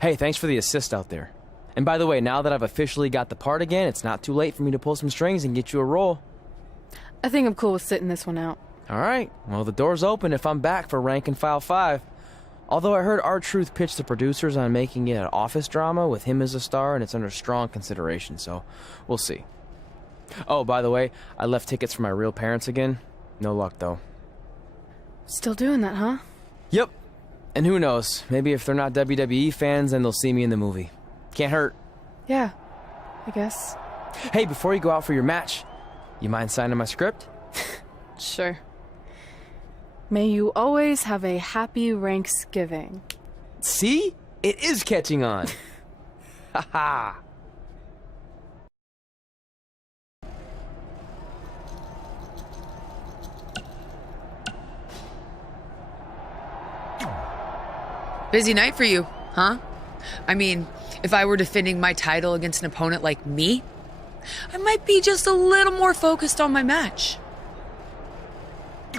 Hey, thanks for the assist out there. And by the way, now that I've officially got the part again, it's not too late for me to pull some strings and get you a role. I think I'm cool with sitting this one out. Alright, well the door's open if I'm back for Rank and File 5. Although I heard R-Truth pitch the producers on making it an office drama with him as a star, and it's under strong consideration, so we'll see. Oh, by the way, I left tickets for my real parents again. No luck, though. Still doing that, huh? Yep. And who knows, maybe if they're not WWE fans, then they'll see me in the movie. Can't hurt. Yeah, I guess. Hey, before you go out for your match, you mind signing my script? Sure. May you always have a happy Ranksgiving. See? It is catching on. Haha. Busy night for you, huh? I mean, if I were defending my title against an opponent like me, I might be just a little more focused on my match.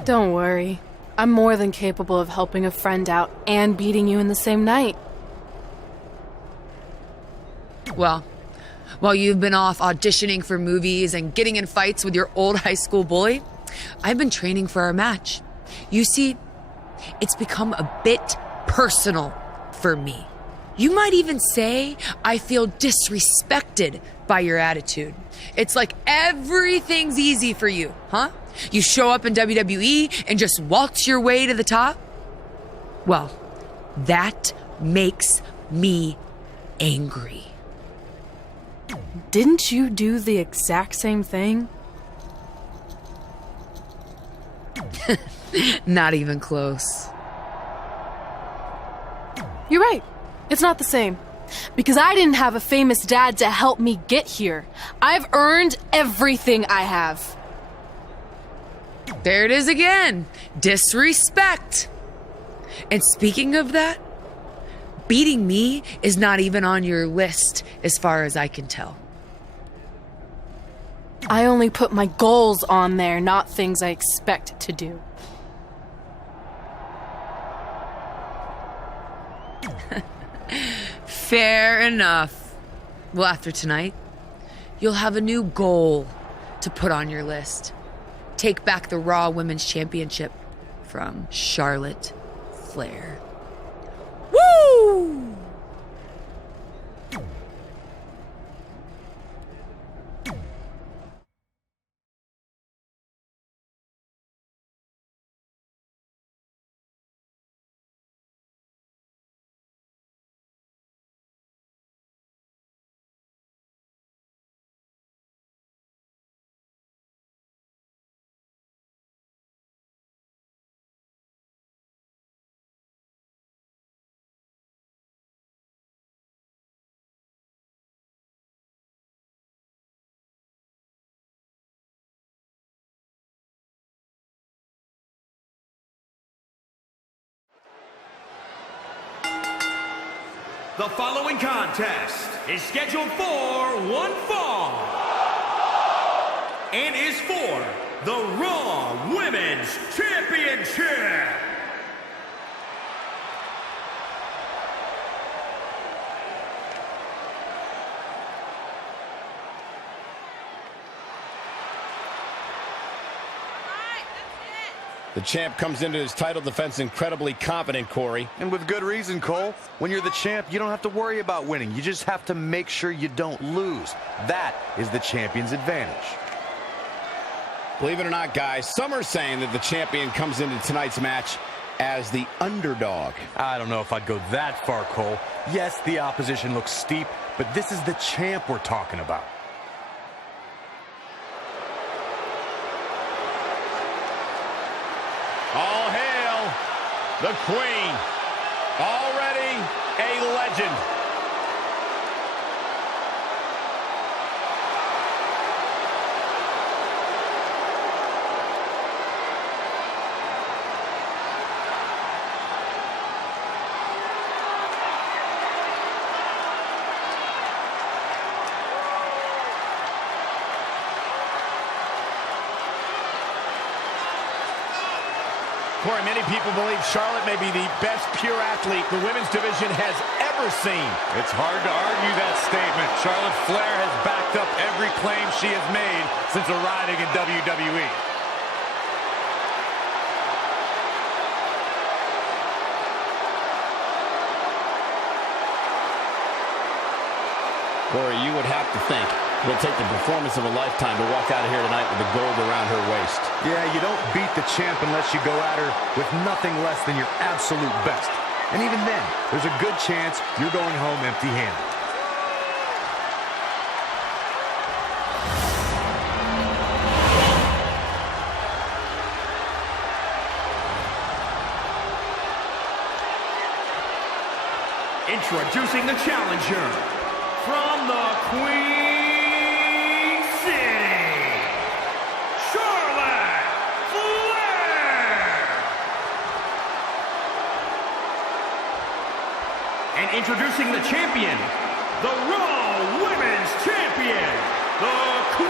Don't worry. I'm more than capable of helping a friend out and beating you in the same night. Well, while you've been off auditioning for movies and getting in fights with your old high school bully, I've been training for our match. You see, it's become a bit personal for me. You might even say I feel disrespected by your attitude. It's like everything's easy for you, huh? You show up in WWE and just waltz your way to the top? Well, that makes me angry. Didn't you do the exact same thing? Not even close. You're right. It's not the same. Because I didn't have a famous dad to help me get here. I've earned everything I have. There it is again. Disrespect. And speaking of that, beating me is not even on your list as far as I can tell. I only put my goals on there, not things I expect to do. Fair enough. Well, after tonight, you'll have a new goal to put on your list. Take back the Raw Women's Championship from Charlotte Flair. Woo! The following contest is scheduled for one fall and is for the Raw Women's Championship. The champ comes into his title defense incredibly confident, Corey. And with good reason, Cole. When you're the champ, you don't have to worry about winning. You just have to make sure you don't lose. That is the champion's advantage. Believe it or not, guys, some are saying that the champion comes into tonight's match as the underdog. I don't know if I'd go that far, Cole. Yes, the opposition looks steep, but this is the champ we're talking about. All hail the Queen, already a legend. Corey, many people believe Charlotte may be the best pure athlete the women's division has ever ever seen. It's hard to argue that statement. Charlotte Flair has backed up every claim she has made since arriving in WWE. Corey, you would have to think it'll take the performance of a lifetime to walk out of here tonight with the gold around her waist. Yeah, you don't beat the champ unless you go at her with nothing less than your absolute best. And even then, there's a good chance you're going home empty-handed. Introducing the challenger from the Queen City, Charlotte Flair. And introducing the champion, the Raw Women's Champion, the Queen.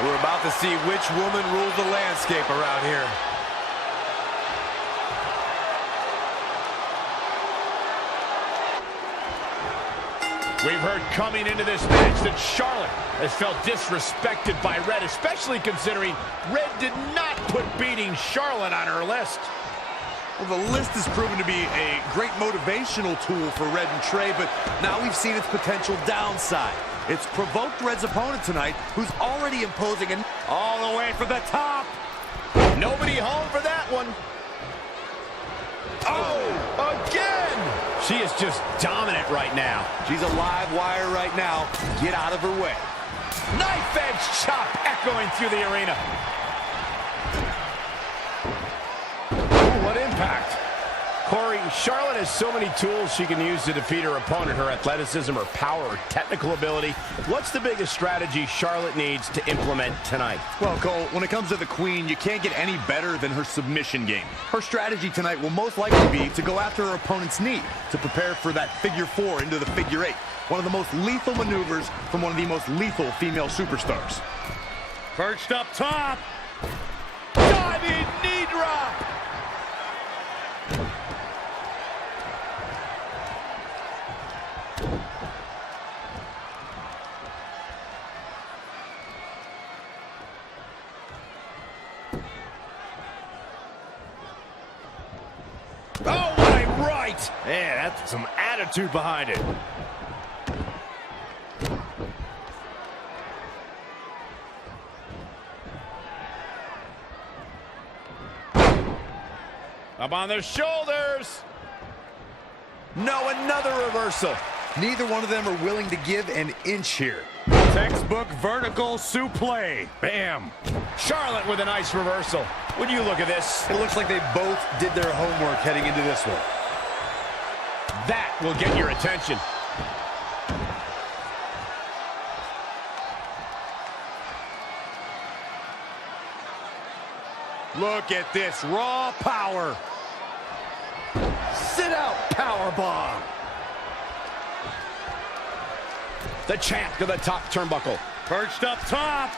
We're about to see which woman rules the landscape around here. We've heard coming into this match that Charlotte has felt disrespected by Red, especially considering Red did not put beating Charlotte on her list. Well, the list has proven to be a great motivational tool for Red and Trey, but now we've seen its potential downside. It's provoked Red's opponent tonight, who's already imposing an All the way from the top. Nobody home for that one. Oh, again! She is just dominant right now. She's a live wire right now. Get out of her way. Knife edge chop echoing through the arena. Ooh, what impact. Corey, Charlotte has so many tools she can use to defeat her opponent. Her athleticism, her power, her technical ability. What's the biggest strategy Charlotte needs to implement tonight? Well, Cole, when it comes to the Queen, you can't get any better than her submission game. Her strategy tonight will most likely be to go after her opponent's knee to prepare for that figure 4 into the figure 8. One of the most lethal maneuvers from one of the most lethal female superstars. Perched up top. Diving knee drop. Oh, what a right! Yeah, that's some attitude behind it. Up on their shoulders. No, another reversal. Neither one of them are willing to give an inch here. Textbook vertical suplex. Bam. Charlotte with a nice reversal. Would you look at this? It looks like they both did their homework heading into this one. That will get your attention. Look at this raw power. Sit out powerbomb. The champ to the top turnbuckle. Perched up top.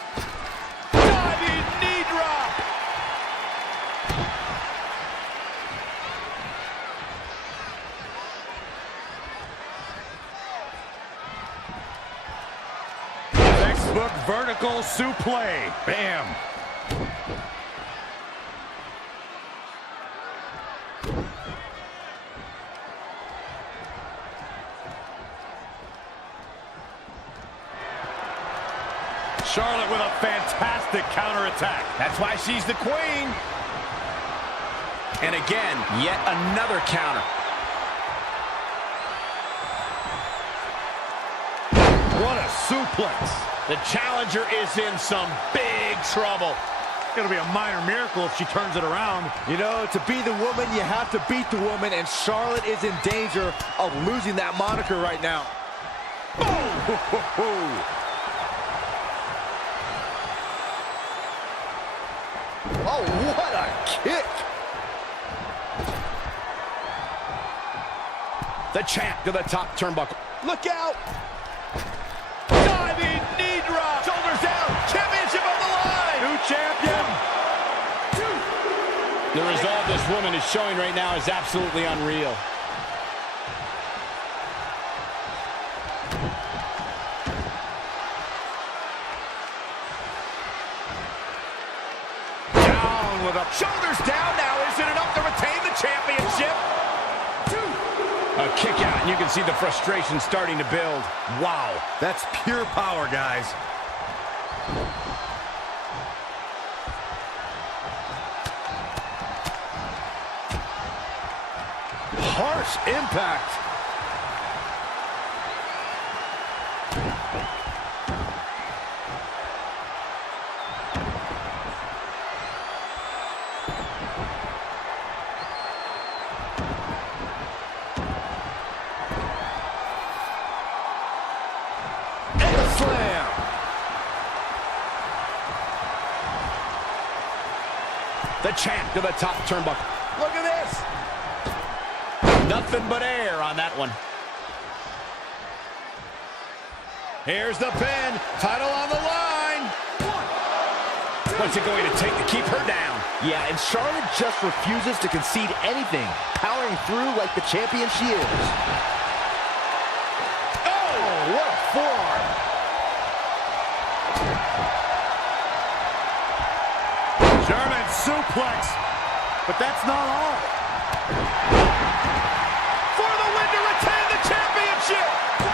Diving knee drop. Textbook vertical suplex. Bam. Charlotte with a fantastic counterattack. That's why she's the queen. And again, yet another counter. What a suplex. The challenger is in some big trouble. It'll be a minor miracle if she turns it around. You know, to be the woman, you have to beat the woman, and Charlotte is in danger of losing that moniker right now. Oh, what a kick! The champ to the top turnbuckle. Look out! Diving woman is showing right now is absolutely unreal. Down with a... Shoulders down now. Is it enough to retain the championship? A kick out, and you can see the frustration starting to build. Wow, that's pure power, guys. Harsh impact. And the slam. The champ to the top turnbuckle. Look at this. Nothing but air on that one. Here's the pin. Title on the line. What's it going to take to keep her down? Yeah, and Charlotte just refuses to concede anything, powering through like the champion she is. Oh, what a forearm. German suplex. But that's not all. For the win to retain the championship. 1,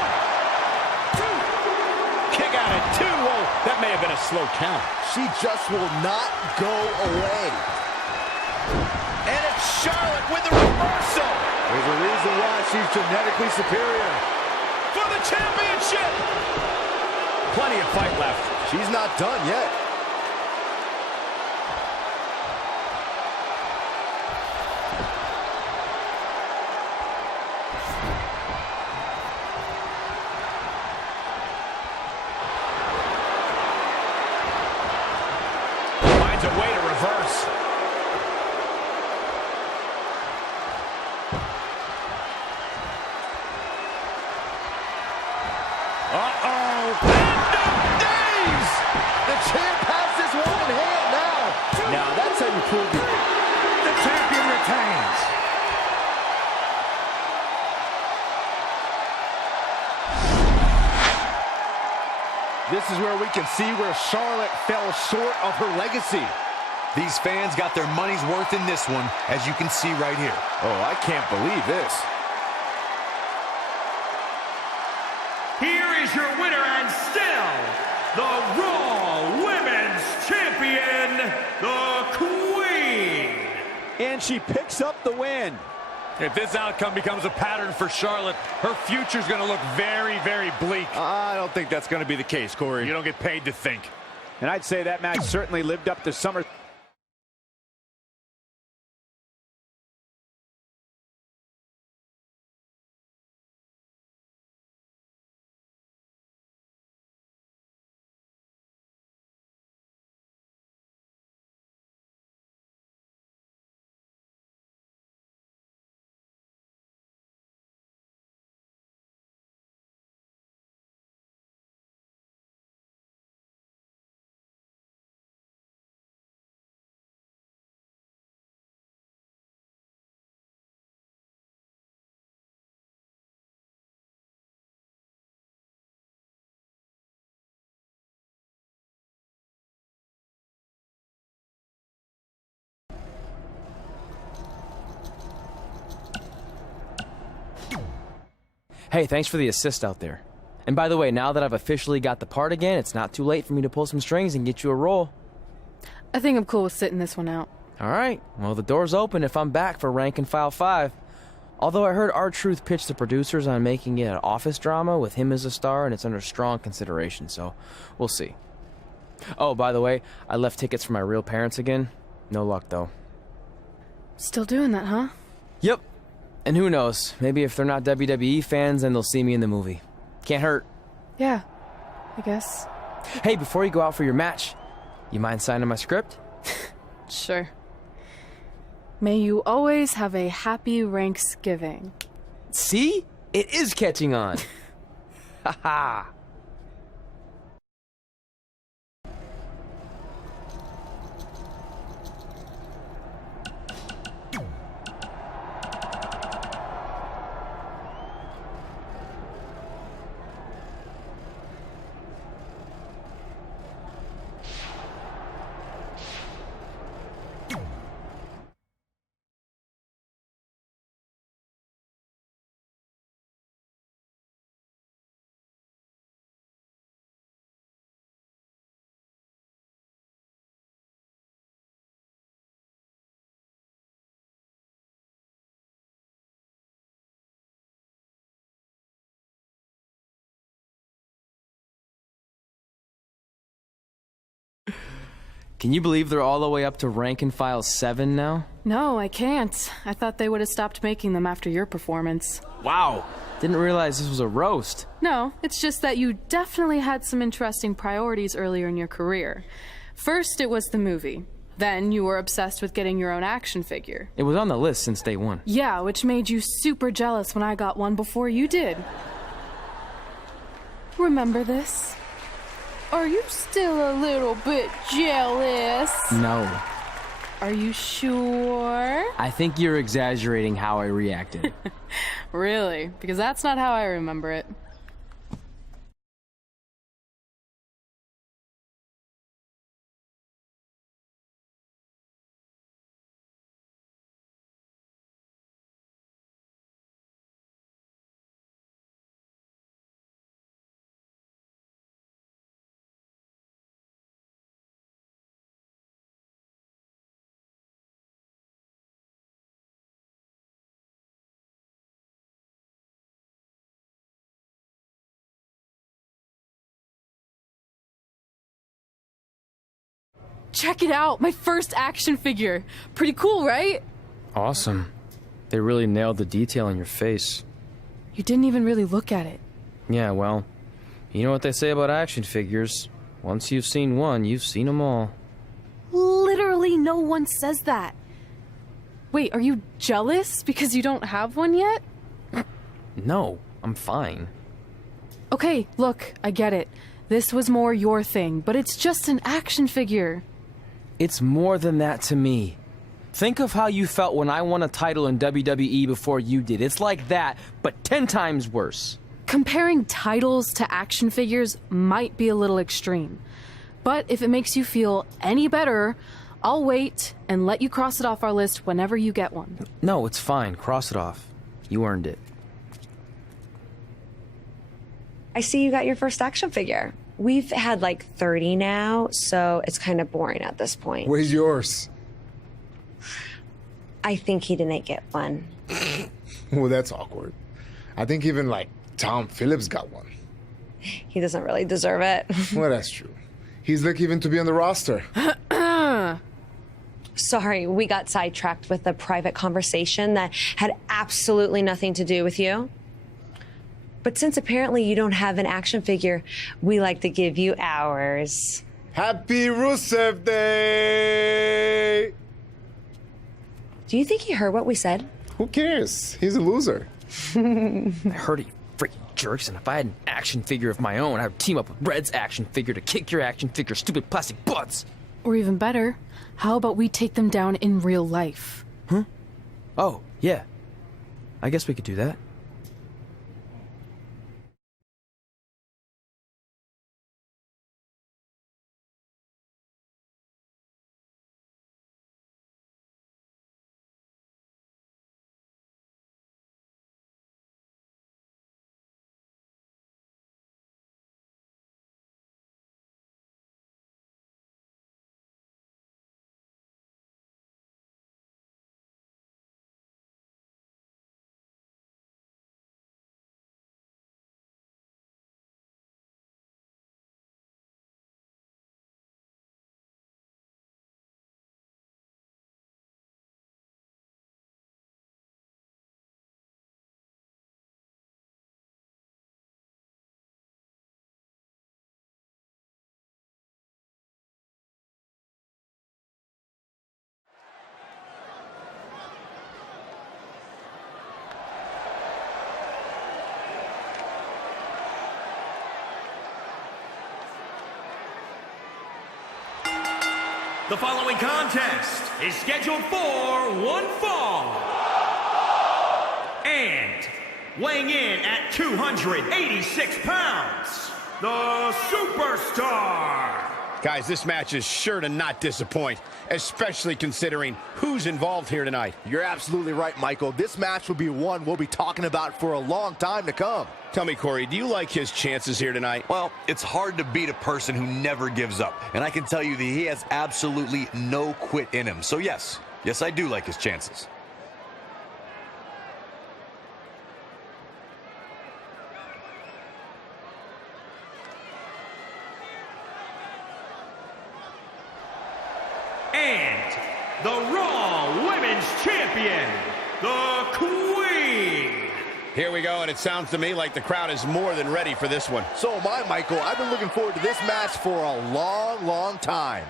2. Kick out at 2. Oh, that may have been a slow count. She just will not go away. And it's Charlotte with the reversal. There's a reason why she's genetically superior. For the championship. Plenty of fight left. She's not done yet. Finds a way to reverse. Uh-oh. End of days. The champ has this one in hand now. Now that's how you prove it. The champion retains. This is where we can see where Charlotte fell short of her legacy. These fans got their money's worth in this one, as you can see right here. Oh, I can't believe this. Here is your winner and still the Raw Women's Champion, the Queen. And she picks up the win. If this outcome becomes a pattern for Charlotte, her future's going to look very, very bleak. I don't think that's going to be the case, Corey. You don't get paid to think. And I'd say that match certainly lived up to summer. Hey, thanks for the assist out there. And by the way, now that I've officially got the part again, it's not too late for me to pull some strings and get you a role. I think I'm cool with sitting this one out. Alright, well the door's open if I'm back for Rank and File 5. Although I heard R-Truth pitch the producers on making it an office drama with him as a star, and it's under strong consideration, so we'll see. Oh, by the way, I left tickets for my real parents again. No luck, though. Still doing that, huh? Yep. And who knows, maybe if they're not WWE fans, then they'll see me in the movie. Can't hurt. Yeah, I guess. Hey, before you go out for your match, you mind signing my script? Sure. May you always have a happy Ranksgiving. See? It is catching on. Haha. Can you believe they're all the way up to rank and file 7 now? No, I can't. I thought they would have stopped making them after your performance. Wow. Didn't realize this was a roast. No, it's just that you definitely had some interesting priorities earlier in your career. First, it was the movie. Then you were obsessed with getting your own action figure. It was on the list since day one. Yeah, which made you super jealous when I got one before you did. Remember this? Are you still a little bit jealous? No. Are you sure? I think you're exaggerating how I reacted. Really? Because that's not how I remember it. Check it out! My first action figure! Pretty cool, right? Awesome. They really nailed the detail on your face. You didn't even really look at it. Yeah, well, you know what they say about action figures. Once you've seen one, you've seen them all. Literally no one says that. Wait, are you jealous because you don't have one yet? No, I'm fine. Okay, look, I get it. This was more your thing, but it's just an action figure. It's more than that to me. Think of how you felt when I won a title in WWE before you did. It's like that, but 10 times worse. Comparing titles to action figures might be a little extreme. But if it makes you feel any better, I'll wait and let you cross it off our list whenever you get one. No, it's fine. Cross it off. You earned it. I see you got your first action figure. We've had like 30 now, so it's kind of boring at this point. Where's yours? I think he didn't get one. Well, that's awkward. I think even like Tom Phillips got one. He doesn't really deserve it. Well, that's true. He's lucky even to be on the roster. Sorry, we got sidetracked with a private conversation that had absolutely nothing to do with you. But since apparently you don't have an action figure, we like to give you ours. Happy Rusev Day! Do you think he heard what we said? Who cares? He's a loser. I heard it, you freaking jerks, and if I had an action figure of my own, I would team up with Red's action figure to kick your action figure stupid plastic butts. Or even better, how about we take them down in real life? Huh? Oh, yeah. I guess we could do that. The following contest is scheduled for one fall. And weighing in at 286 pounds, the Superstar. Guys, this match is sure to not disappoint, especially considering who's involved here tonight. You're absolutely right, Michael. This match will be one we'll be talking about for a long time to come. Tell me, Corey, do you like his chances here tonight? Well, it's hard to beat a person who never gives up. And I can tell you that he has absolutely no quit in him. So yes, I do like his chances. and the Raw Women's Champion, the Queen. Here we go, and it sounds to me like the crowd is more than ready for this one. So am I, Michael. I've been looking forward to this match for a long, long time.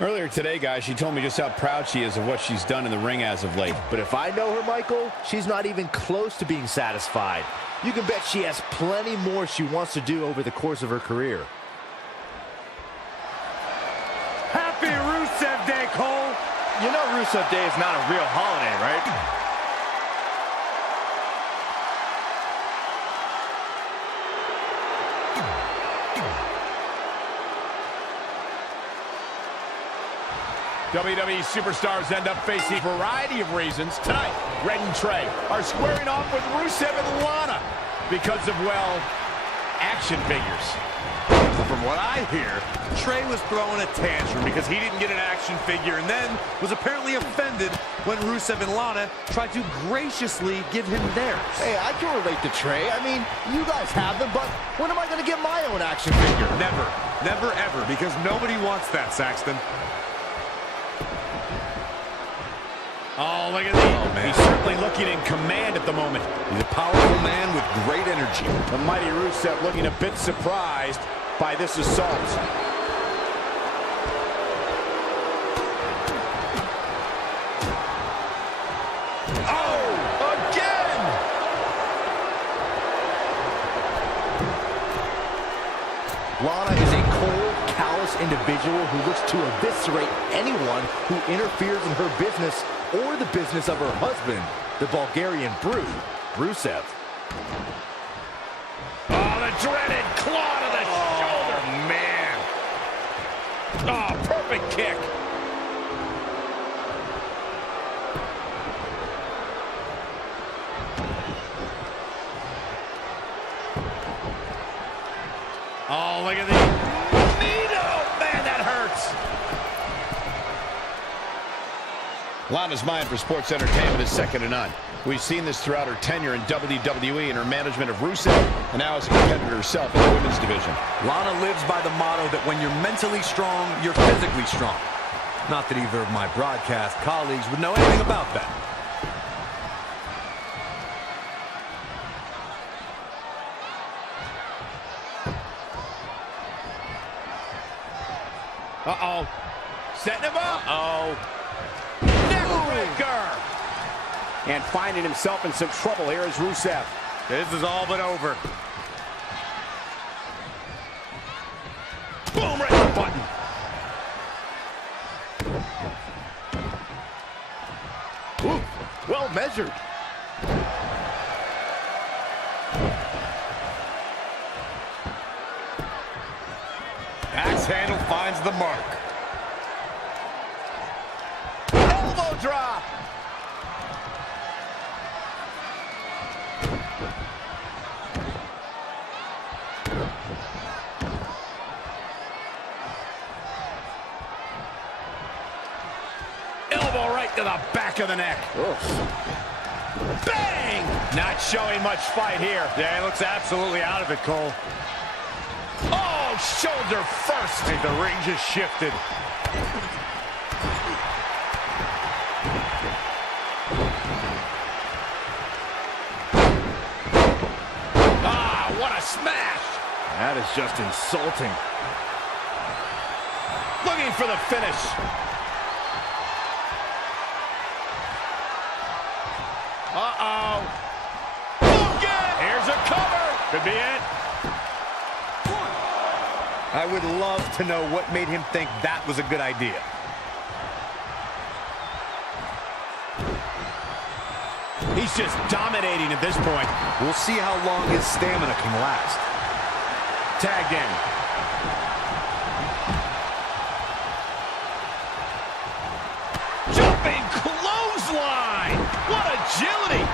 Earlier today, guys, she told me just how proud she is of what she's done in the ring as of late. But if I know her, Michael, she's not even close to being satisfied. You can bet she has plenty more she wants to do over the course of her career. Happy Rusev Day, Cole. You know Rusev Day is not a real holiday, right? WWE superstars end up facing a variety of reasons. Tonight, Red and Trey are squaring off with Rusev and Lana because of, well, action figures. From what I hear, Trey was throwing a tantrum because he didn't get an action figure and then was apparently offended when Rusev and Lana tried to graciously give him theirs. Hey, I can relate to Trey. I mean, you guys have them, but when am I going to get my own action figure? Never. Never, ever, because nobody wants that, Saxton. Oh, look at that. He's certainly looking in command at the moment. He's a powerful man with great energy. The mighty Rusev looking a bit surprised by this assault. Oh, again! Lana is a cold, callous individual who looks to eviscerate anyone who interferes in her business or the business of her husband, the Bulgarian Brute, Rusev. Oh, the dreaded claw to the shoulder. Man. Oh, perfect kick. Oh, look at the needle. Man, that hurts. Lana's mind for sports entertainment is second to none. We've seen this throughout her tenure in WWE and her management of Rusev, and now as a competitor herself in the women's division. Lana lives by the motto that when you're mentally strong, you're physically strong. Not that either of my broadcast colleagues would know anything about that. Uh-oh. Setting him up. Uh-oh. Neckbreaker. And finding himself in some trouble here is Rusev. This is all but over. Boom, right in the button. Ooh, well measured. Axe handle finds the mark. Elbow drop. Elbow right to the back of the neck. Oof. Bang! Not showing much fight here. Yeah, he looks absolutely out of it, Cole. Oh, shoulder first. I think the ring just shifted. Ah, what a smash. That is just insulting. Looking for the finish. Uh-oh. Here's a cover. Could be it. I would love to know what made him think that was a good idea. He's just dominating at this point. We'll see how long his stamina can last. Tagged in. Jumping clothesline. What agility.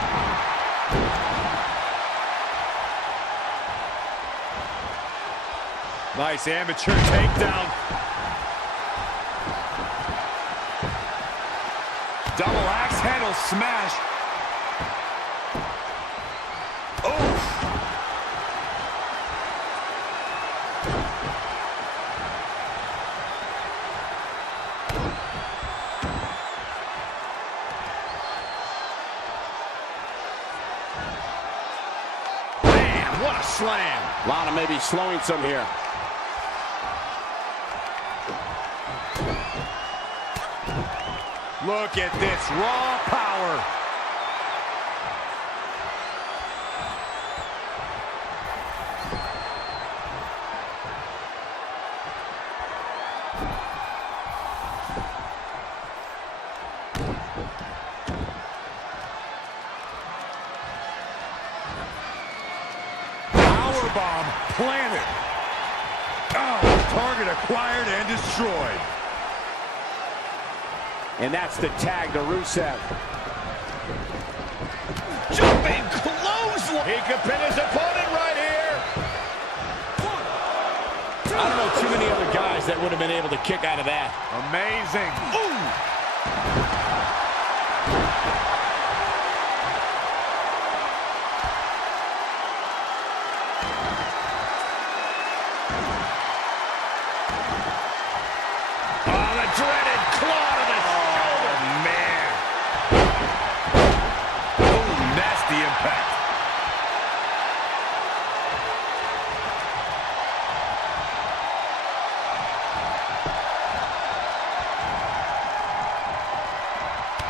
Nice amateur takedown. Double axe handle smash. What a slam. Lana may be slowing some here. Look at this raw power. Powerbomb planted. Oh, target acquired and destroyed. And that's the tag to Rusev. Jumping clothesline. He could pin his opponent right here. I don't know too many other guys that would have been able to kick out of that. Amazing. Ooh. Oh, the dreaded claw to the shoulder. Man. Oh, nasty impact.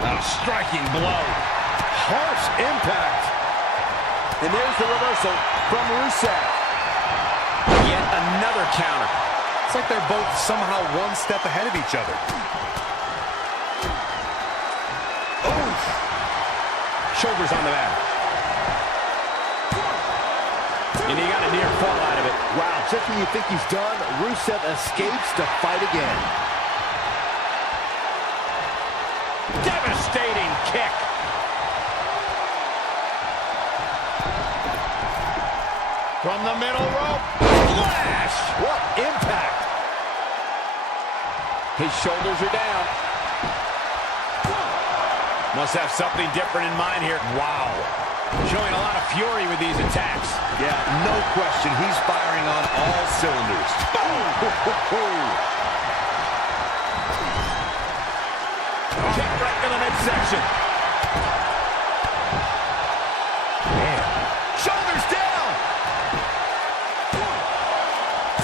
A striking blow. Harsh impact. And there's the reversal from Rusev. Yet another counter. It's like they're both somehow one step ahead of each other. Oof. Shoulders on the mat. And he got a near fall out of it. Wow, just when you think he's done, Rusev escapes to fight again. Devastating kick. From the middle rope. Flash! What impact! His shoulders are down. Must have something different in mind here. Wow. Showing a lot of fury with these attacks. Yeah, no question. He's firing on all cylinders. Kick right to the midsection. Man. Shoulders down.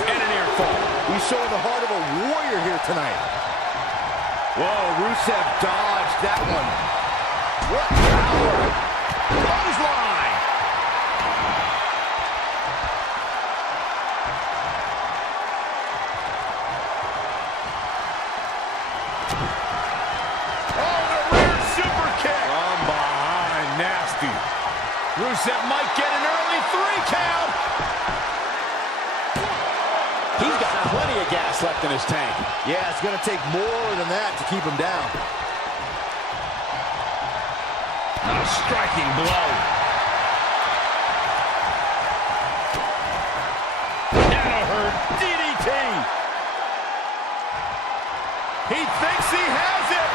And an ear fall. He's showing the heart of a warrior here tonight. Whoa, Rusev dodged that one. What power! Clothesline. Oh, the rear super kick. From behind, nasty. Rusev might get an early 3 count. He's got plenty of gas left in his tank. Yeah, it's going to take more than that to keep him down. A striking blow. That'll hurt. DDT. He thinks he has it.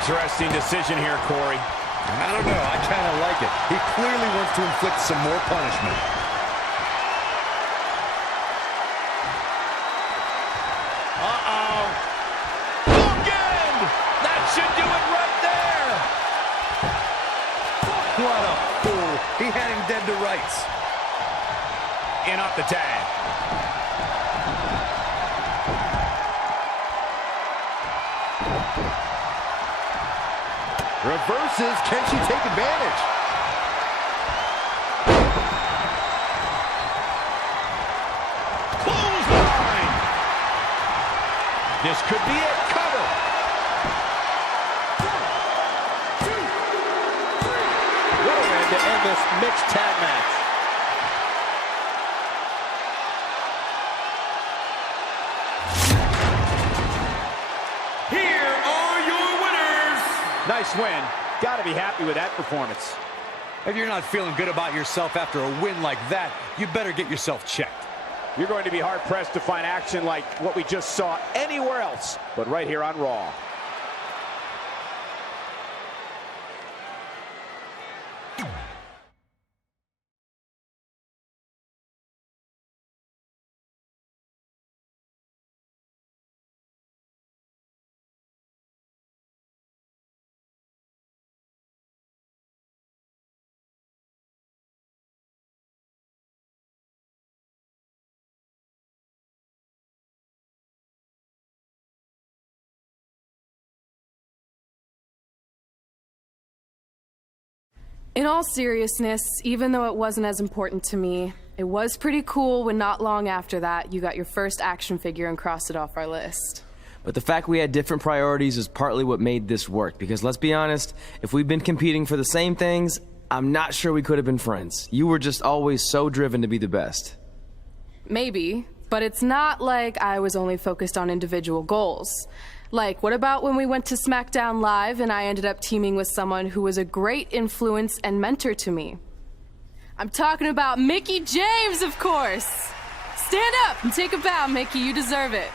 Interesting decision here, Corey. I don't know. I kind of like it. He clearly wants to inflict some more punishment. Uh-oh. Bookend! That should do it right there. What a fool. He had him dead to rights. In off the tag. Reverses. Can she take advantage? Clothesline. This could be it. Cover. 1, 2, 3. What a way to end this mixed tag match. Here are your winners. Nice win. Got to be happy with that performance. If you're not feeling good about yourself after a win like that, you better get yourself checked. You're going to be hard-pressed to find action like what we just saw anywhere else, but right here on Raw. In all seriousness, even though it wasn't as important to me, it was pretty cool when not long after that, you got your first action figure and crossed it off our list. But the fact we had different priorities is partly what made this work, because let's be honest, if we'd been competing for the same things, I'm not sure we could have been friends. You were just always so driven to be the best. Maybe, but it's not like I was only focused on individual goals. Like, what about when we went to SmackDown Live and I ended up teaming with someone who was a great influence and mentor to me? I'm talking about Mickie James, of course! Stand up and take a bow, Mickie, you deserve it.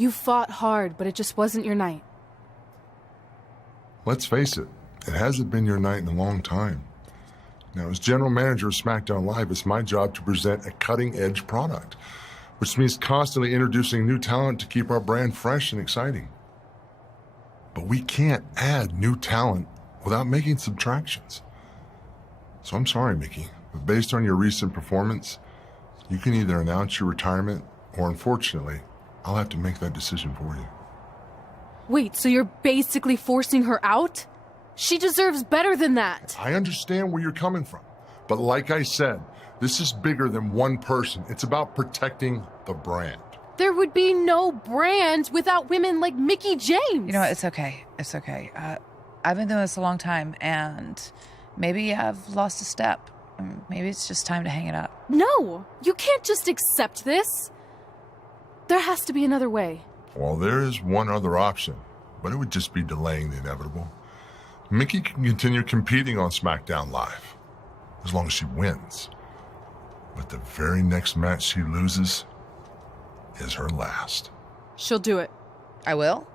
You fought hard, but it just wasn't your night. Let's face it, it hasn't been your night in a long time. Now, as general manager of SmackDown Live, it's my job to present a cutting-edge product, which means constantly introducing new talent to keep our brand fresh and exciting. But we can't add new talent without making subtractions. So I'm sorry, Mickie, but based on your recent performance, you can either announce your retirement or, unfortunately, I'll have to make that decision for you. Wait, so you're basically forcing her out? She deserves better than that. I understand where you're coming from, but like I said, this is bigger than one person. It's about protecting the brand. There would be no brand without women like Mickie James. You know what? It's okay. It's okay. I've been doing this a long time, and maybe I've lost a step. Maybe it's just time to hang it up. No, you can't just accept this. There has to be another way. Well, there is one other option, but it would just be delaying the inevitable. Mickie can continue competing on SmackDown Live, as long as she wins. But the very next match she loses is her last. She'll do it. I will?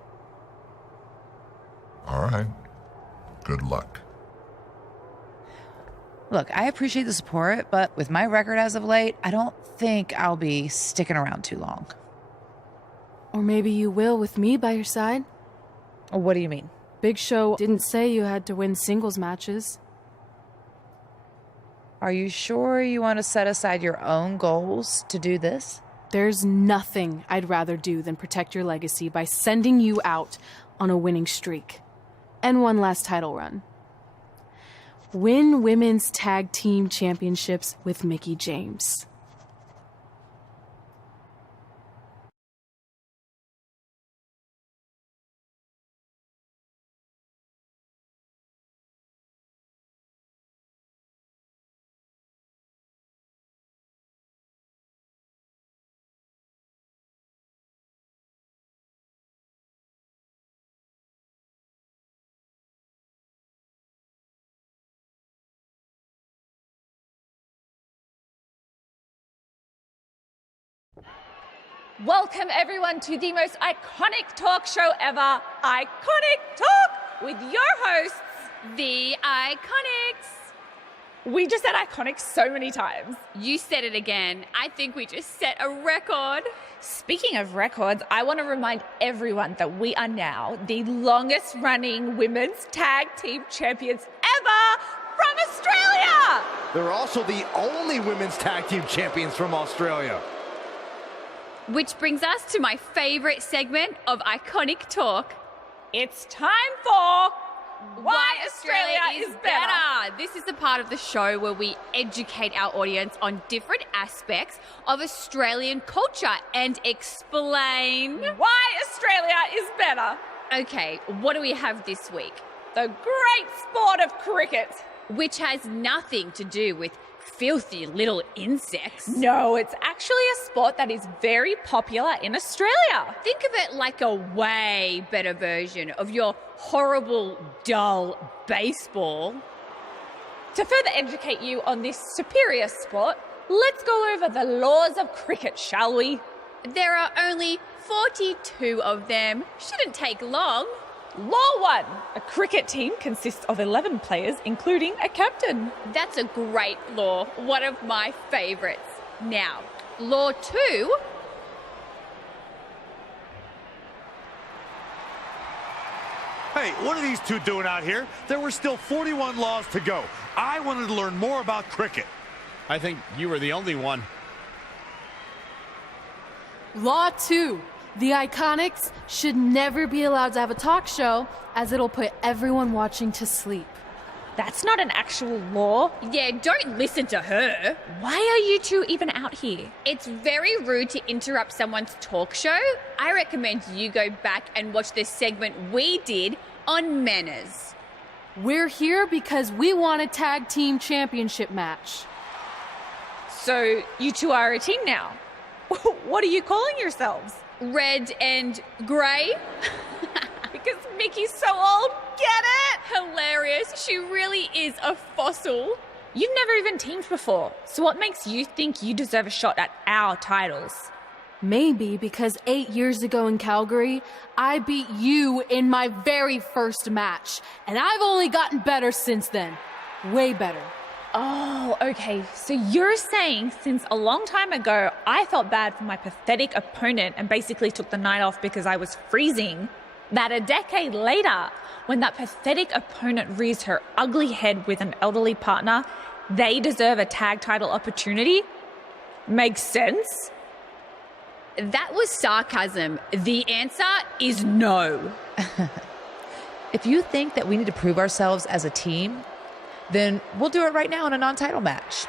All right. Good luck. Look, I appreciate the support, but with my record as of late, I don't think I'll be sticking around too long. Or maybe you will with me by your side. What do you mean? Big Show didn't say you had to win singles matches. Are you sure you want to set aside your own goals to do this? There's nothing I'd rather do than protect your legacy by sending you out on a winning streak. And one last title run. Win women's tag team championships with Mickie James. Welcome everyone to the most iconic talk show ever, Iconic Talk, with your hosts, The Iconics. We just said iconic so many times. You said it again. I think we just set a record. Speaking of records, I want to remind everyone that we are now the longest running women's tag team champions ever from Australia. They're also the only women's tag team champions from Australia. Which brings us to my favorite segment of Iconic Talk. It's time for Why Australia is Better. This is the part of the show where we educate our audience on different aspects of Australian culture and explain why Australia is better. Okay, what do we have this week? The great sport of cricket. Which has nothing to do with filthy little insects. No, it's actually a sport that is very popular in Australia. Think of it like a way better version of your horrible, dull baseball. To further educate you on this superior sport, let's go over the laws of cricket, shall we? There are only 42 of them. Shouldn't take long. Law 1. A cricket team consists of 11 players, including a captain. That's a great law. One of my favorites. Now, Law 2. Hey, what are these two doing out here? There were still 41 laws to go. I wanted to learn more about cricket. I think you were the only one. Law 2. The Iconics should never be allowed to have a talk show, as it'll put everyone watching to sleep. That's not an actual law. Yeah, don't listen to her. Why are you two even out here? It's very rude to interrupt someone's talk show. I recommend you go back and watch the segment we did on manners. We're here because we want a tag team championship match. So you two are a team now. What are you calling yourselves? Red and grey? Because Mickey's so old. Get it? Hilarious. She really is a fossil. You've never even teamed before. So what makes you think you deserve a shot at our titles? Maybe because 8 years ago in Calgary, I beat you in my very first match. And I've only gotten better since then. Way better. Oh, okay. So you're saying since a long time ago, I felt bad for my pathetic opponent and basically took the night off because I was freezing, that a decade later, when that pathetic opponent rears her ugly head with an elderly partner, they deserve a tag title opportunity? Makes sense? That was sarcasm. The answer is no. If you think that we need to prove ourselves as a team, then we'll do it right now in a non-title match.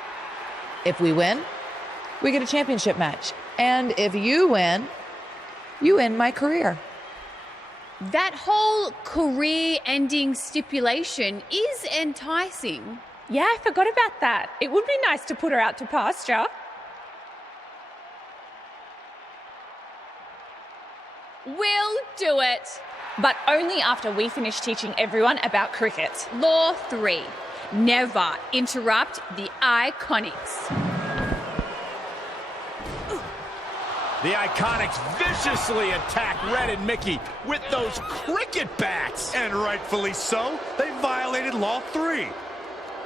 If we win, we get a championship match. And if you win, you end my career. That whole career-ending stipulation is enticing. Yeah, I forgot about that. It would be nice to put her out to pasture. We'll do it. But only after we finish teaching everyone about cricket. Law 3. Never interrupt the Iconics. The Iconics viciously attack Red and Mickey with those cricket bats. And rightfully so. They violated Law 3.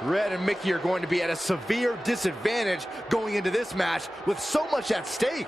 Red and Mickey are going to be at a severe disadvantage going into this match with so much at stake.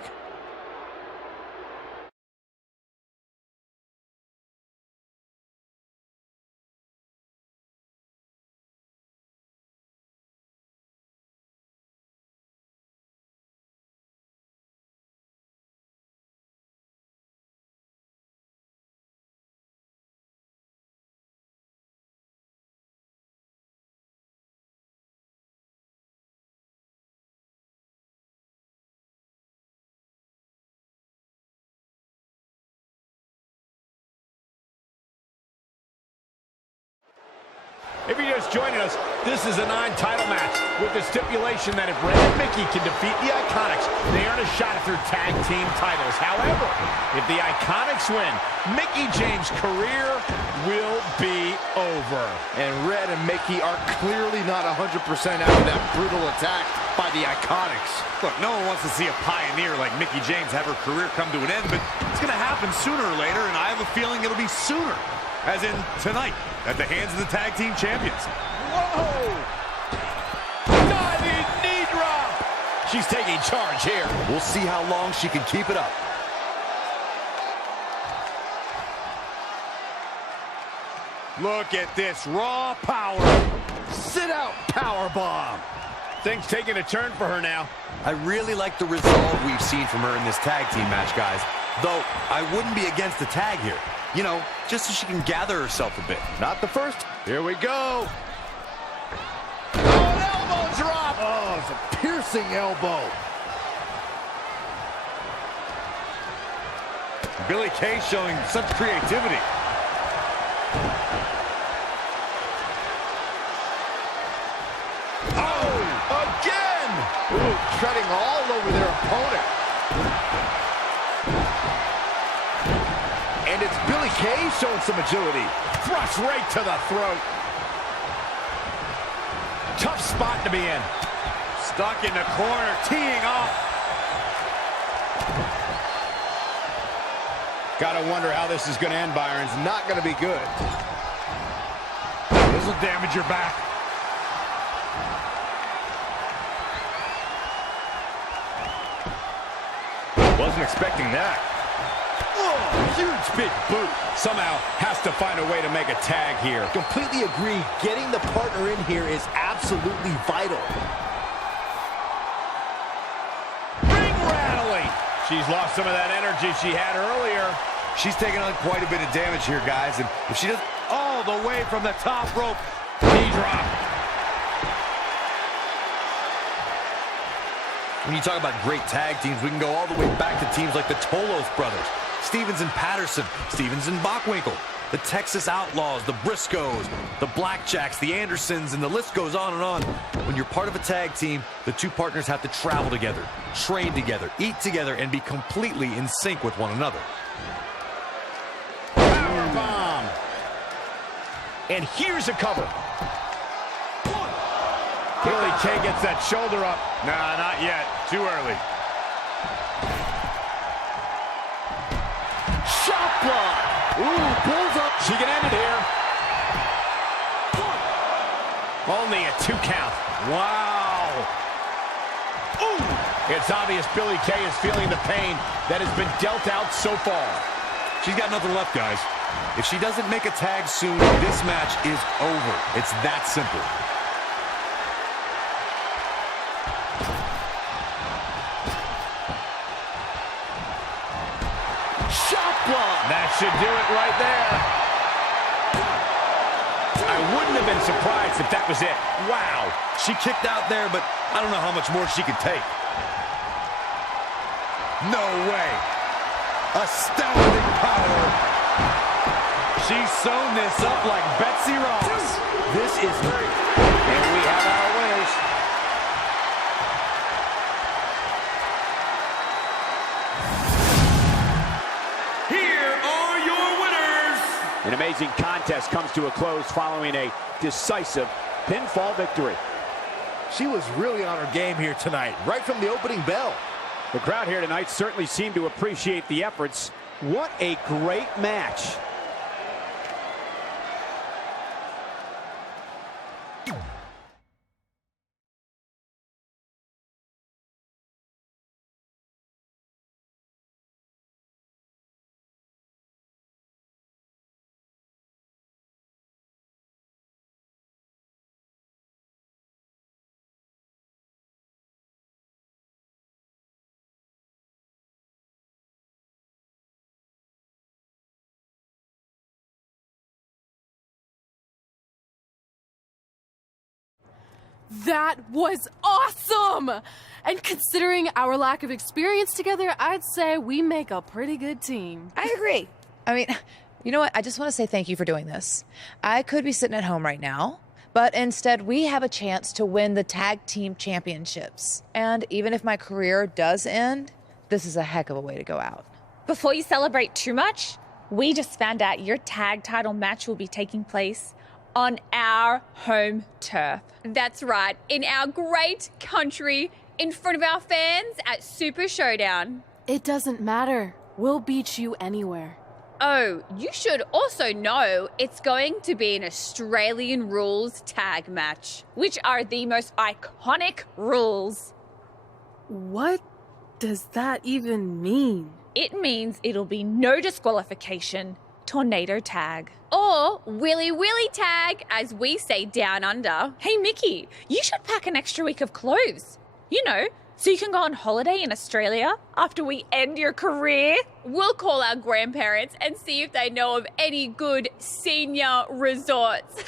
If you're just joining us, this is a non-title match with the stipulation that if Red and Mickey can defeat the Iconics, they earn a shot at their tag team titles. However, if the Iconics win, Mickey James' career will be over. And Red and Mickey are clearly not 100% after that brutal attack by the Iconics. Look, no one wants to see a pioneer like Mickey James have her career come to an end, but it's going to happen sooner or later, and I have a feeling it'll be sooner. As in tonight, at the hands of the tag team champions. Whoa! Diving knee drop! She's taking charge here. We'll see how long she can keep it up. Look at this raw power. Sit out powerbomb. Things taking a turn for her now. I really like the resolve we've seen from her in this tag team match, guys. Though, I wouldn't be against the tag here. You know, just so she can gather herself a bit. Not the first. Here we go. Oh, an elbow drop. Oh, it's a piercing elbow. Billy Kay showing such creativity. Oh, again. Ooh, treading all over their opponent. And it's Billy Kay showing some agility. Thrust right to the throat. Tough spot to be in. Stuck in the corner, teeing off. Gotta wonder how this is going to end, Byron. It's not going to be good. This will damage your back. Wasn't expecting that. Oh, huge big boot. Somehow has to find a way to make a tag here. Completely agree. Getting the partner in here is absolutely vital. Ring rattling. She's lost some of that energy she had earlier. She's taking on quite a bit of damage here, guys. And if she does all the way from the top rope, knee drop. When you talk about great tag teams, we can go all the way back to teams like the Tolos brothers, Stevens and Patterson, Stevens and Bockwinkel, the Texas Outlaws, the Briscoes, the Blackjacks, the Andersons, and the list goes on and on. When you're part of a tag team, the two partners have to travel together, train together, eat together, and be completely in sync with one another. Powerbomb. And here's a cover. Billy Kay gets that shoulder up. Nah, not yet. Too early. Shot block. Ooh, pulls up. She can end it here. Only a 2 count. Wow. Ooh. It's obvious Billy Kay is feeling the pain that has been dealt out so far. She's got nothing left, guys. If she doesn't make a tag soon, this match is over. It's that simple. That should do it right there. I wouldn't have been surprised if that was it. Wow. She kicked out there, but I don't know how much more she can take. No way. Astounding power. She's sewn this up like Betsy Ross. This is great. And we have our winners. An amazing contest comes to a close following a decisive pinfall victory. She was really on her game here tonight, right from the opening bell. The crowd here tonight certainly seemed to appreciate the efforts. What a great match. That was awesome! And considering our lack of experience together, I'd say we make a pretty good team. I agree. I mean, you know what? I just want to say thank you for doing this. I could be sitting at home right now, but instead we have a chance to win the tag team championships. And even if my career does end, this is a heck of a way to go out. Before you celebrate too much, we just found out your tag title match will be taking place on our home turf. That's right, in our great country, in front of our fans at Super Showdown. It doesn't matter. We'll beat you anywhere. Oh, you should also know it's going to be an Australian rules tag match, which are the most iconic rules. What does that even mean? It means it'll be no disqualification, tornado tag. Or Willy Willy tag, as we say down under. Hey, Mickey, you should pack an extra week of clothes. You know, so you can go on holiday in Australia after we end your career. We'll call our grandparents and see if they know of any good senior resorts.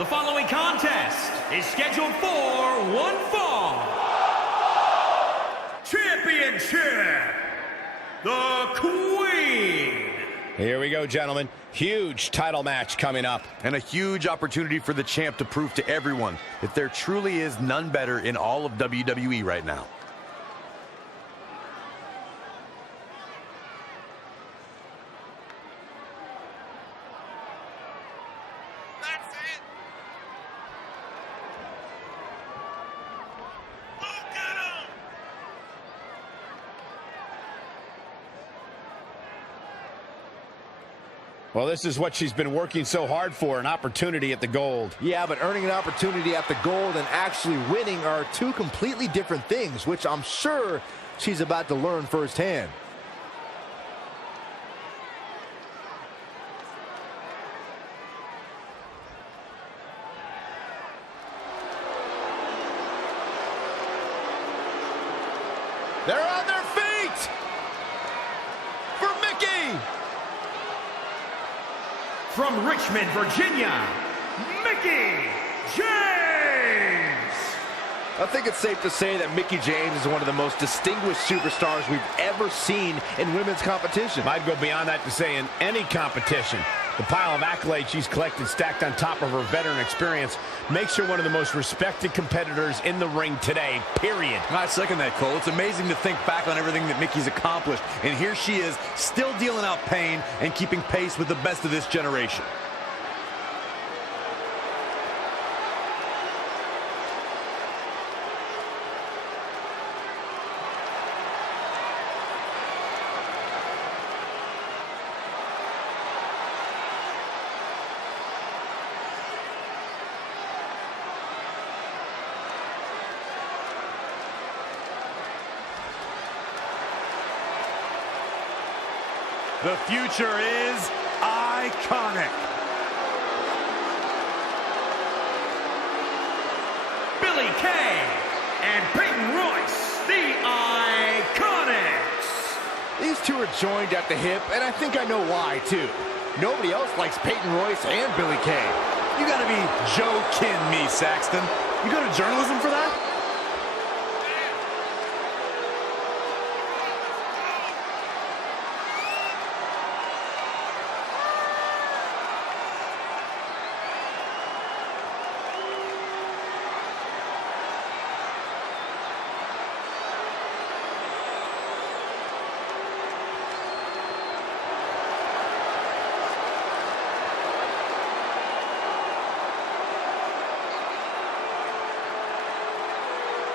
The following contest is scheduled for one fall. Championship, the Queen. Here we go, gentlemen. Huge title match coming up. And a huge opportunity for the champ to prove to everyone that there truly is none better in all of WWE right now. Well, this is what she's been working so hard for, an opportunity at the gold. Yeah, but earning an opportunity at the gold and actually winning are two completely different things, which I'm sure she's about to learn firsthand. They're on their feet for Mickey. From Richmond, Virginia, Mickey James. I think it's safe to say that Mickey James is one of the most distinguished superstars we've ever seen in women's competition. I'd go beyond that to say in any competition. The pile of accolades she's collected stacked on top of her veteran experience makes her one of the most respected competitors in the ring today, period. I second that, Cole. It's amazing to think back on everything that Mickey's accomplished. And here she is, still dealing out pain and keeping pace with the best of this generation. The future is iconic. Billy Kay and Peyton Royce, the Iconics. These two are joined at the hip, and I think I know why, too. Nobody else likes Peyton Royce and Billy Kay. You gotta be joking me, Saxton. You go to journalism for that?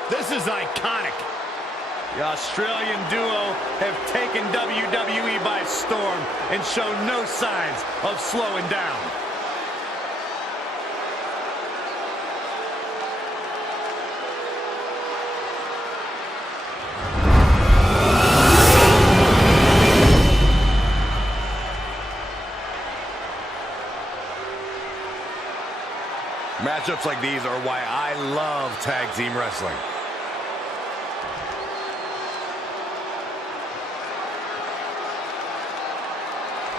This is iconic. The Australian duo have taken WWE by storm and show no signs of slowing down. Matchups like these are why I love tag team wrestling.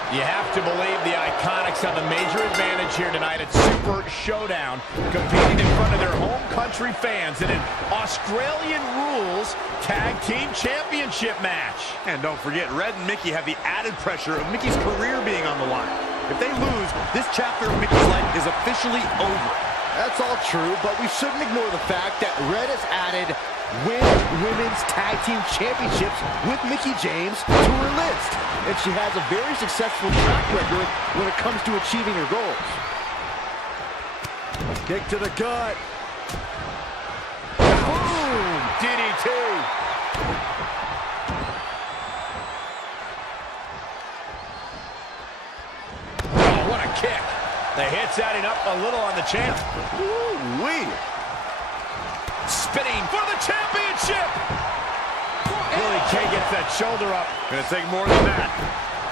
You have to believe the Iconics have a major advantage here tonight at Super Showdown, competing in front of their home country fans in an Australian Rules Tag Team Championship match. And don't forget, Red and Mickey have the added pressure of Mickey's career being on the line. If they lose, this chapter of Mickey's life is officially over. That's all true, but we shouldn't ignore the fact that Red has added women's tag team championships with Mickey James to her list. And she has a very successful track record when it comes to achieving her goals. Kick to the gut. Boom! DDT. Oh, what a kick. The hit's adding up a little on the champ. Woo-wee. Spinning for the championship. Billy Kay gets that shoulder up. Gonna take more than that.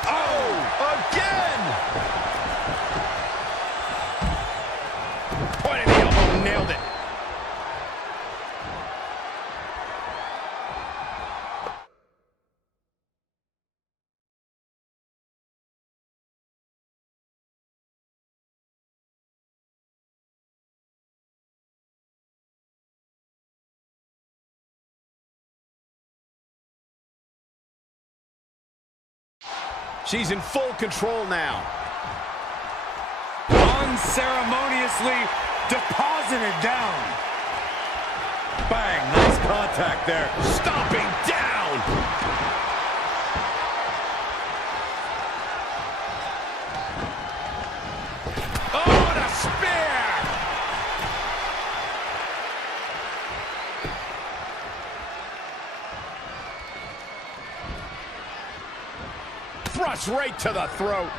Oh, again. She's in full control now. Unceremoniously deposited down. Bang, nice contact there. Stomping down. Oh, and a spear. Thrust right to the throat.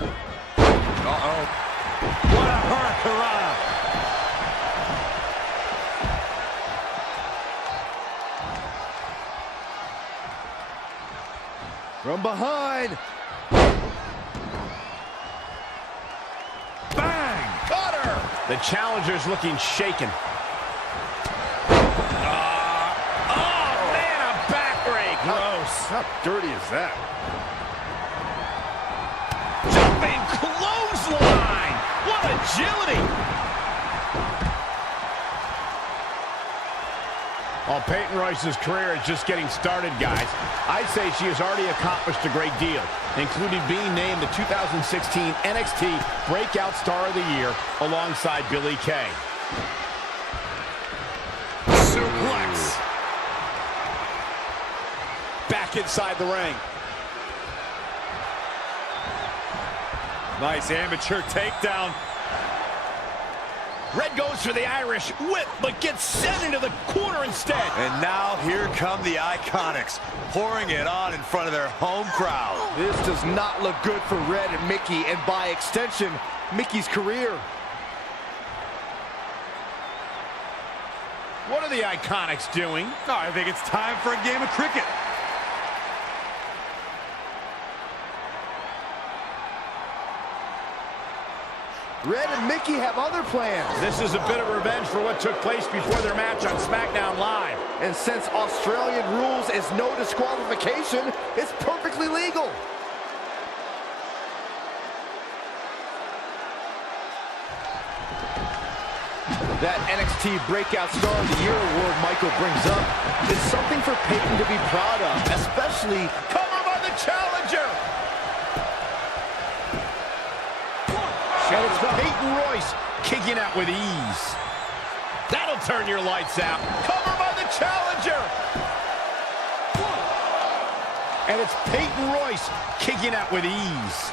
Uh-oh. What a hurricanrana. From behind. Bang! Got her! The challenger's looking shaken. Oh, man, a backbreak. Gross. How dirty is that? Jumping clothesline. What agility. Well, Peyton Royce's career is just getting started, guys. I'd say she has already accomplished a great deal, including being named the 2016 NXT Breakout Star of the Year alongside Billie Kay. Suplex. Back inside the ring. Nice amateur takedown. Red goes for the Irish whip, but gets sent into the corner instead. And now here come the Iconics, pouring it on in front of their home crowd. This does not look good for Red and Mickey, and by extension, Mickey's career. What are the Iconics doing? Oh, I think it's time for a game of cricket. Red and Mickey have other plans. This is a bit of revenge for what took place before their match on SmackDown Live. And since Australian rules is no disqualification, it's perfectly legal. That NXT Breakout Star of the Year award Michael brings up is something for Peyton to be proud of, especially covered by the challenger. And it's Peyton Royce kicking out with ease. That'll turn your lights out. Covered by the challenger. And it's Peyton Royce kicking out with ease.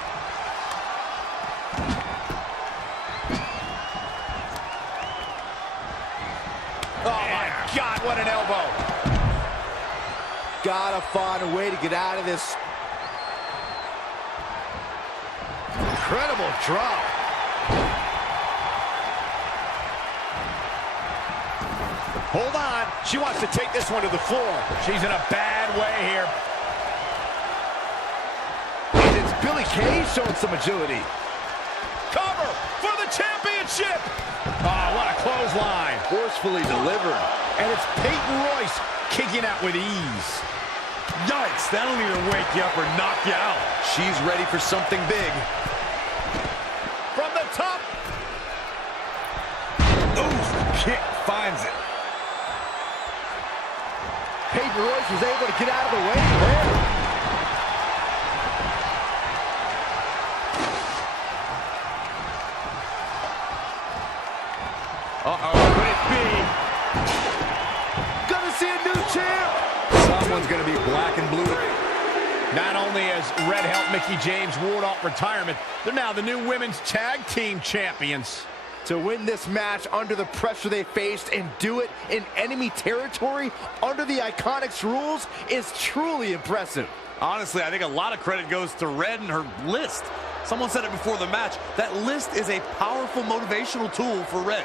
Oh, my God, what an elbow. Gotta find a way to get out of this. Incredible drop. Hold on. She wants to take this one to the floor. She's in a bad way here. And it's Billie Kay showing some agility. Cover for the championship. Oh, what a clothesline. Forcefully delivered. And it's Peyton Royce kicking out with ease. Yikes, that'll either wake you up or knock you out. She's ready for something big. From the top. Oof, kick finds it. Peyton Royce was able to get out of the way there. Uh-oh, could it be? Gonna see a new champ. Someone's gonna be black and blue today. Not only has Red helped Mickie James ward off retirement, they're now the new women's tag team champions. To win this match under the pressure they faced and do it in enemy territory under the Iconics rules is truly impressive. Honestly, I think a lot of credit goes to Red and her list. Someone said it before the match. That list is a powerful motivational tool for Red.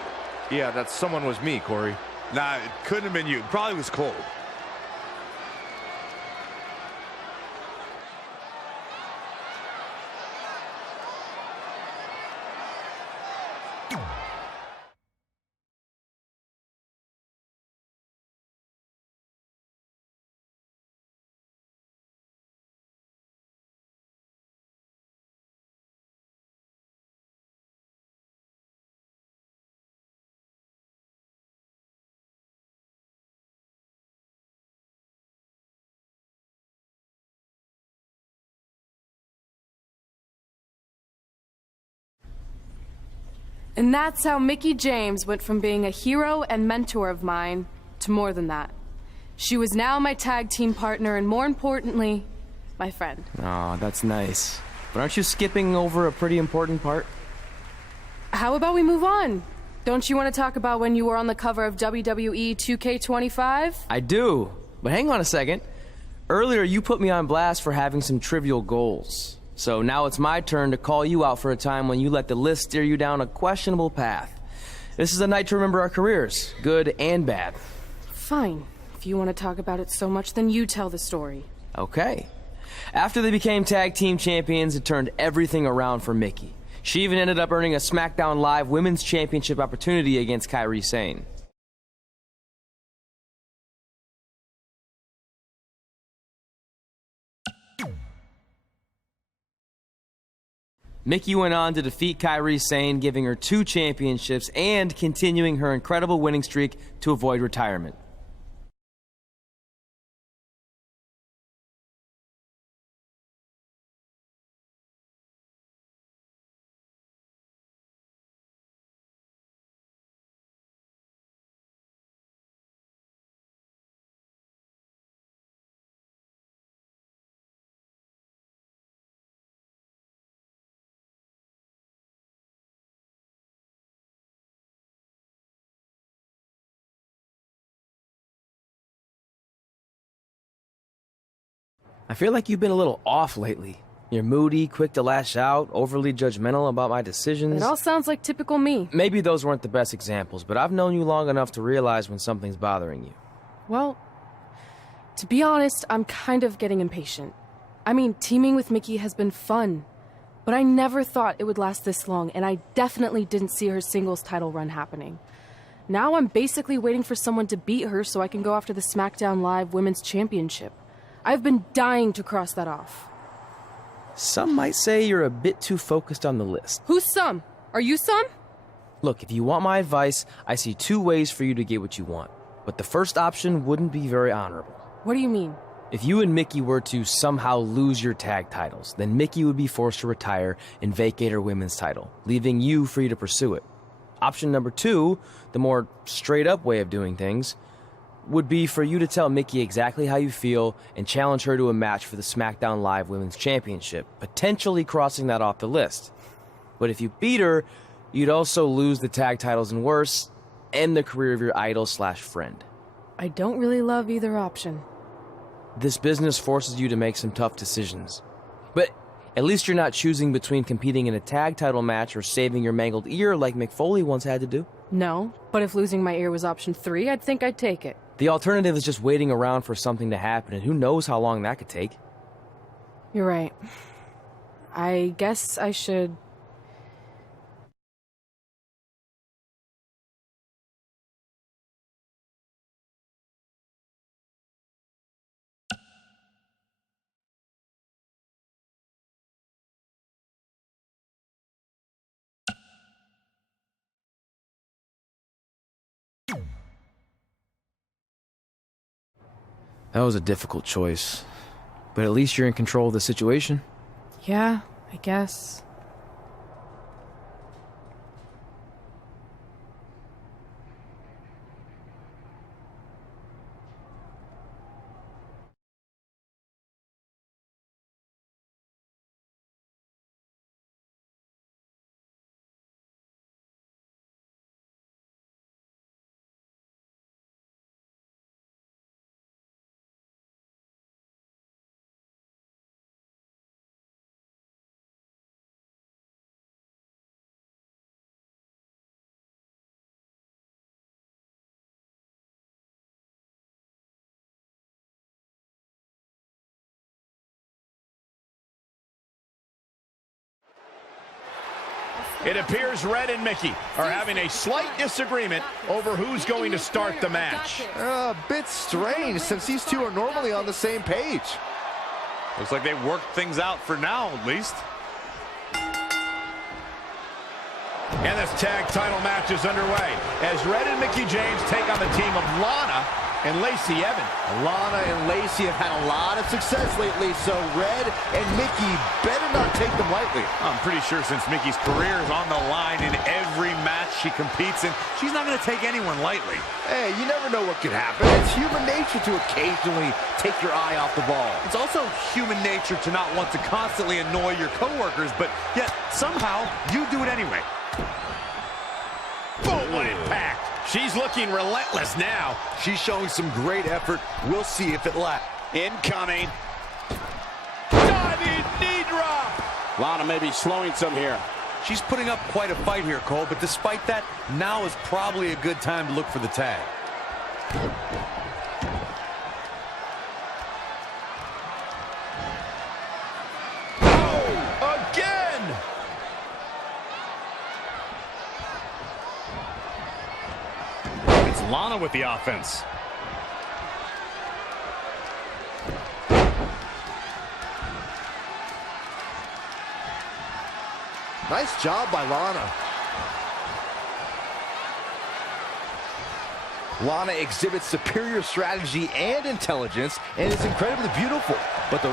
Yeah, that someone was me, Corey. Nah, it couldn't have been you. It probably was Cole. And that's how Mickie James went from being a hero and mentor of mine to more than that. She was now my tag team partner and, more importantly, my friend. Aw, that's nice. But aren't you skipping over a pretty important part? How about we move on? Don't you want to talk about when you were on the cover of WWE 2K20? I do, but hang on a second. Earlier, you put me on blast for having some trivial goals. So now it's my turn to call you out for a time when you let the list steer you down a questionable path. This is a night to remember our careers, good and bad. Fine. If you want to talk about it so much, then you tell the story. Okay. After they became tag team champions, it turned everything around for Mickie. She even ended up earning a SmackDown Live Women's Championship opportunity against Kairi Sane. Mickie went on to defeat Kairi Sane, giving her 2 championships and continuing her incredible winning streak to avoid retirement. I feel like you've been a little off lately. You're moody, quick to lash out, overly judgmental about my decisions. It all sounds like typical me. Maybe those weren't the best examples, but I've known you long enough to realize when something's bothering you. Well, to be honest, I'm kind of getting impatient. I mean, teaming with Mickie has been fun, but I never thought it would last this long, and I definitely didn't see her singles title run happening. Now I'm basically waiting for someone to beat her so I can go after the SmackDown Live Women's Championship. I've been dying to cross that off. Some might say you're a bit too focused on the list. Who's some? Are you some? Look, if you want my advice, I see 2 ways for you to get what you want. But the first option wouldn't be very honorable. What do you mean? If you and Mickie were to somehow lose your tag titles, then Mickie would be forced to retire and vacate her women's title, leaving you free to pursue it. Option number 2, the more straight-up way of doing things, would be for you to tell Mickie exactly how you feel and challenge her to a match for the SmackDown Live Women's Championship, potentially crossing that off the list. But if you beat her, you'd also lose the tag titles and worse, end the career of your idol/friend. I don't really love either option. This business forces you to make some tough decisions. But at least you're not choosing between competing in a tag title match or saving your mangled ear like Mick Foley once had to do. No, but if losing my ear was option 3, I'd think I'd take it. The alternative is just waiting around for something to happen, and who knows how long that could take. You're right. I guess I should... That was a difficult choice, but at least you're in control of the situation. Yeah, I guess. It appears Red and Mickie are having a slight disagreement over who's going to start the match. A bit strange, since these two are normally on the same page. Looks like they worked things out for now, at least. And this tag title match is underway as Red and Mickie James take on the team of Lana and Lacey Evans. Lana and Lacey have had a lot of success lately, so Red and Mickey better not take them lightly. I'm pretty sure since Mickey's career is on the line in every match she competes in, she's not going to take anyone lightly. Hey, you never know what could happen. It's human nature to occasionally take your eye off the ball. It's also human nature to not want to constantly annoy your coworkers, but yet somehow you do it anyway. Boom, what impact. She's looking relentless now. She's showing some great effort. We'll see if it lasts. Incoming. Diving knee drop. Lana may be slowing some here. She's putting up quite a fight here, Cole, but despite that, now is probably a good time to look for the tag. Oh, again. It's Lana with the offense. Nice job by Lana. Lana exhibits superior strategy and intelligence and is incredibly beautiful, but the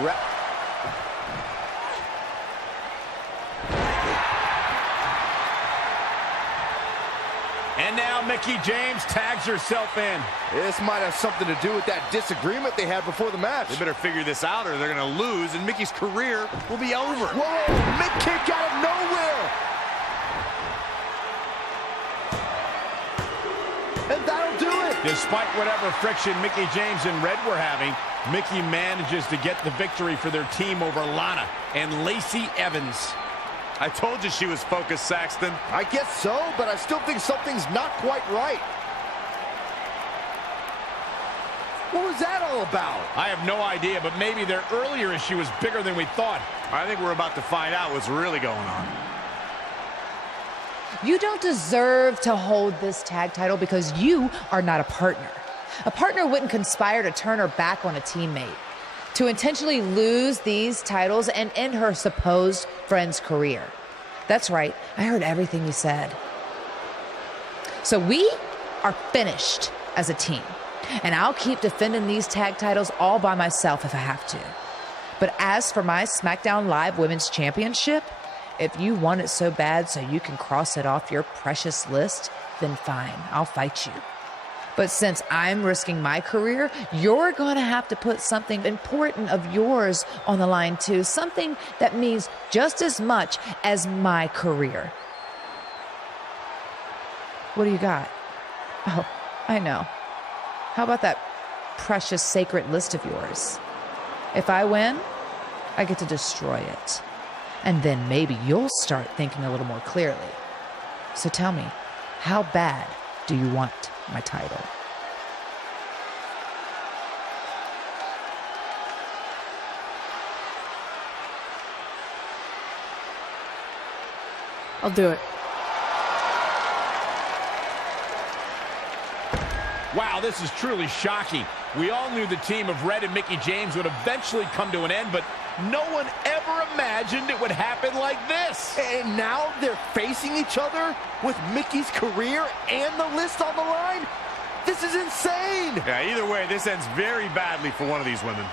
And now Mickie James tags herself in. This might have something to do with that disagreement they had before the match. They better figure this out or they're going to lose and Mickey's career will be over. Whoa, mid kick out of nowhere. And that'll do it. Despite whatever friction Mickie James and Red were having, Mickie manages to get the victory for their team over Lana and Lacey Evans. I told you she was focused, Saxton. I guess so, but I still think something's not quite right. What was that all about? I have no idea, but maybe their earlier issue was bigger than we thought. I think we're about to find out what's really going on. You don't deserve to hold this tag title because you are not a partner. A partner wouldn't conspire to turn her back on a teammate, to intentionally lose these titles and end her supposed friend's career. That's right, I heard everything you said. So we are finished as a team, and I'll keep defending these tag titles all by myself if I have to. But as for my SmackDown Live Women's Championship, if you want it so bad so you can cross it off your precious list, then fine, I'll fight you. But since I'm risking my career, you're going to have to put something important of yours on the line too, something that means just as much as my career. What do you got? Oh, I know. How about that precious sacred list of yours? If I win, I get to destroy it. And then maybe you'll start thinking a little more clearly. So tell me, how bad do you want my title? I'll do it. Wow, this is truly shocking. We all knew the team of Red and Mickie James would eventually come to an end, but no one ever imagined it would happen like this. And now they're facing each other with Mickey's career and the list on the line? This is insane! Yeah, either way, this ends very badly for one of these women.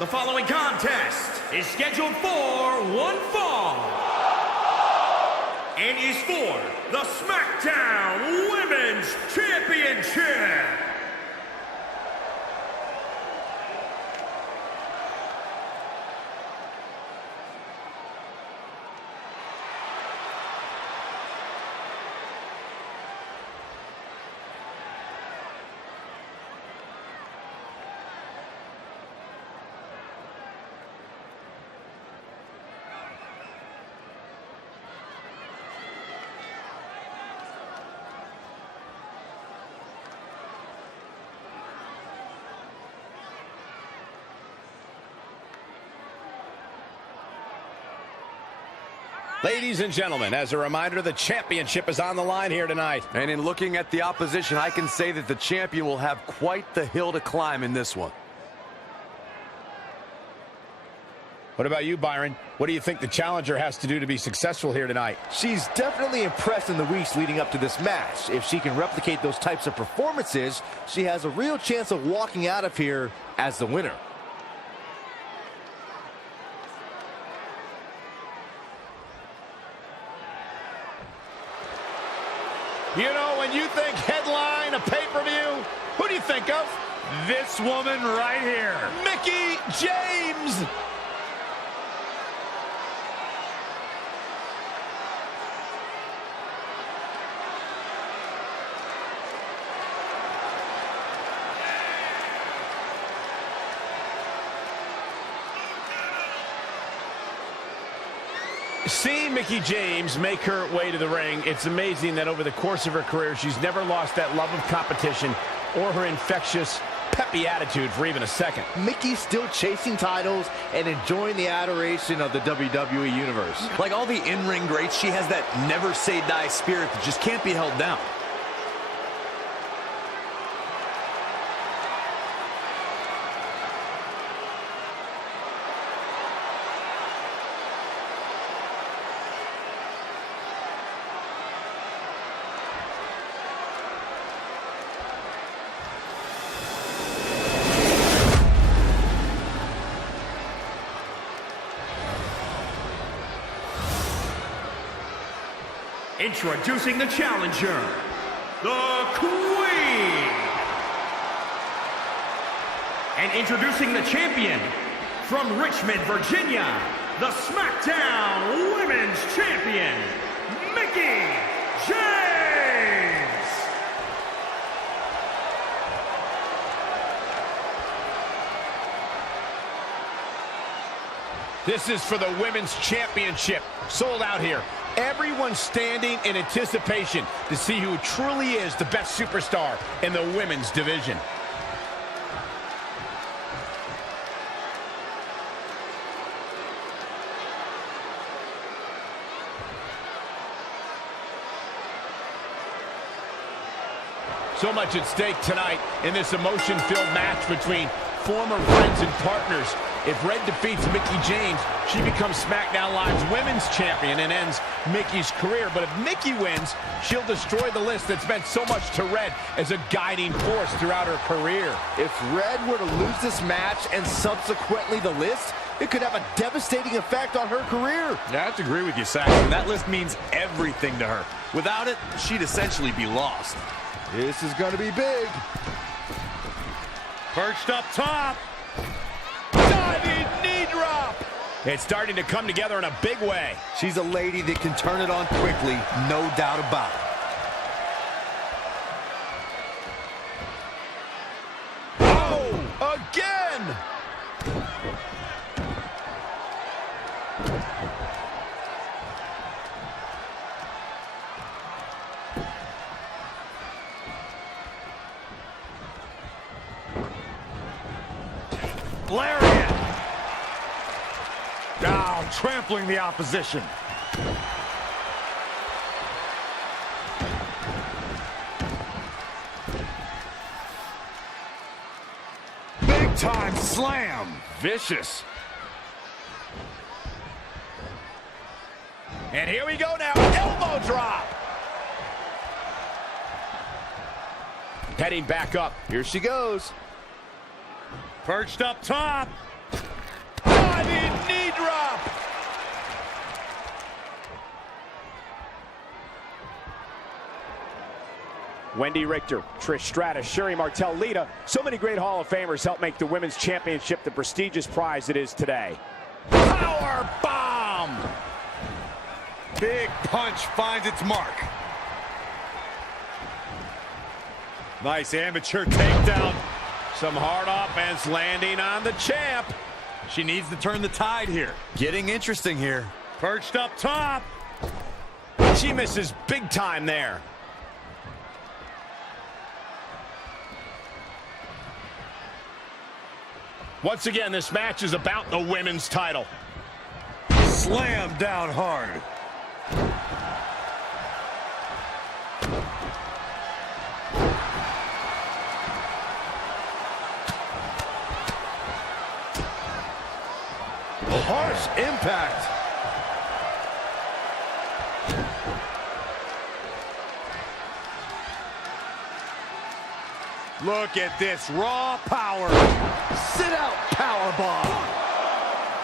The following contest is scheduled for one fall and is for the SmackDown Women's Championship. Ladies and gentlemen, as a reminder, the championship is on the line here tonight. And in looking at the opposition, I can say that the champion will have quite the hill to climb in this one. What about you, Byron? What do you think the challenger has to do to be successful here tonight? She's definitely impressed in the weeks leading up to this match. If she can replicate those types of performances, she has a real chance of walking out of here as the winner. You know, when you think headline, a pay-per-view, who do you think of? This woman right here. Mickie James! Seeing Mickie James make her way to the ring, it's amazing that over the course of her career, she's never lost that love of competition or her infectious, peppy attitude for even a second. Mickey's still chasing titles and enjoying the adoration of the WWE Universe. Like all the in-ring greats, she has that never-say-die spirit that just can't be held down. Introducing the challenger, the Queen. And introducing the champion, from Richmond, Virginia, the SmackDown Women's Champion, Mickie James. This is for the Women's Championship. Sold out here. Everyone standing in anticipation to see who truly is the best superstar in the women's division. So much at stake tonight in this emotion-filled match between former friends and partners. If Red defeats Mickie James, she becomes SmackDown Live's Women's Champion and ends Mickie's career. But if Mickie wins, she'll destroy the list that's meant so much to Red as a guiding force throughout her career. If Red were to lose this match and subsequently the list, it could have a devastating effect on her career. Yeah, I have to agree with you, Saxton. That list means everything to her. Without it, she'd essentially be lost. This is going to be big. Perched up top. Diving knee drop. It's starting to come together in a big way. She's a lady that can turn it on quickly, no doubt about it. Oh, again! Lariat. Now trampling the opposition. Big time slam. Vicious. And here we go now. Elbow drop. Heading back up. Here she goes. Perched up top. Diving knee drop. Wendy Richter, Trish Stratus, Sherry Martel, Lita. So many great Hall of Famers help make the Women's Championship the prestigious prize it is today. Power bomb. Big punch finds its mark. Nice amateur takedown. Some hard offense landing on the champ. She needs to turn the tide here. Getting interesting here. Perched up top. She misses big time there. Once again, this match is about the women's title. Slam down hard. Harsh impact. Look at this raw power. Sit out power bomb.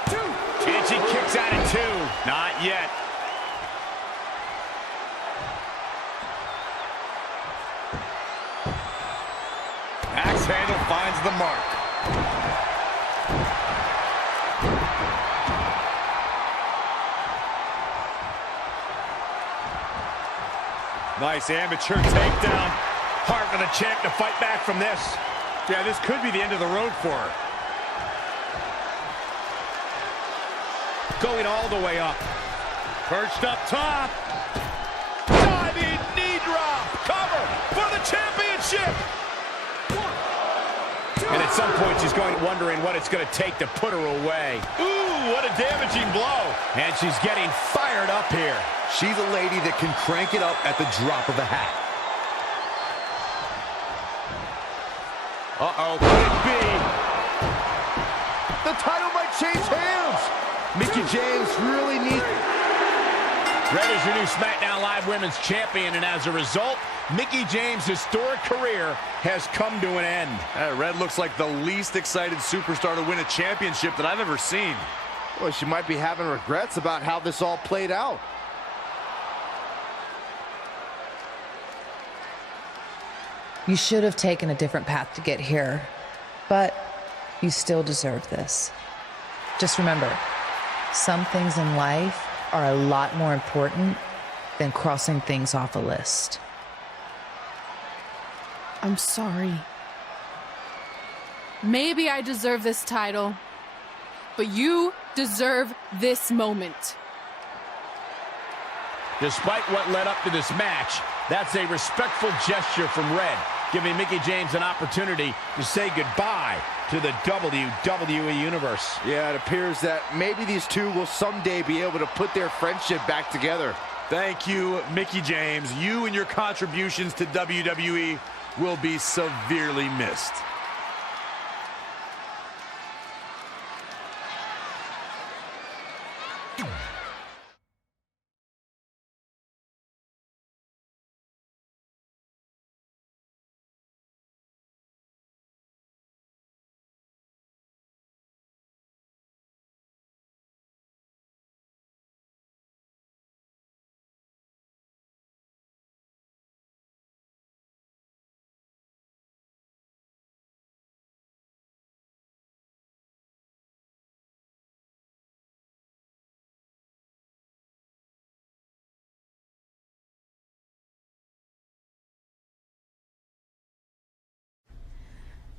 1, 2. And she kicks out at 2. Not yet. Axe handle finds the mark. Nice amateur takedown. Hard for the champ to fight back from this. Yeah, this could be the end of the road for her. Going all the way up. Perched up top. Diving knee drop. Cover for the championship. 1, 2. And at some point, she's wondering what it's going to take to put her away. Ooh, what a damaging blow. And she's getting fired up here. She's a lady that can crank it up at the drop of a hat. Uh-oh, could it be? The title might change hands. Mickie James really needs... Red is your new SmackDown Live Women's Champion, and as a result, Mickie James' historic career has come to an end. Red looks like the least excited superstar to win a championship that I've ever seen. Well, she might be having regrets about how this all played out. You should have taken a different path to get here, but you still deserve this. Just remember, some things in life are a lot more important than crossing things off a list. I'm sorry. Maybe I deserve this title, but you deserve this moment. Despite what led up to this match, that's a respectful gesture from Red, giving Mickie James an opportunity to say goodbye to the WWE Universe. Yeah, it appears that maybe these two will someday be able to put their friendship back together. Thank you, Mickie James. You and your contributions to WWE will be severely missed.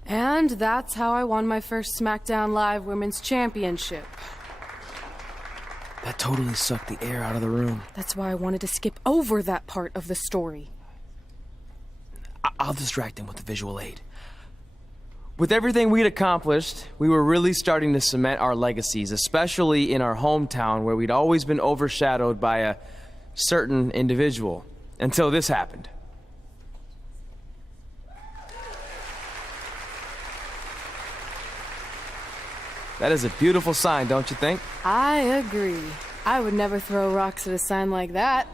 And that's how I won my first SmackDown Live Women's Championship. That totally sucked the air out of the room. That's why I wanted to skip over that part of the story. I'll distract him with the visual aid. With everything we'd accomplished, we were really starting to cement our legacies, especially in our hometown where we'd always been overshadowed by a certain individual, until this happened. That is a beautiful sign, don't you think? I agree. I would never throw rocks at a sign like that.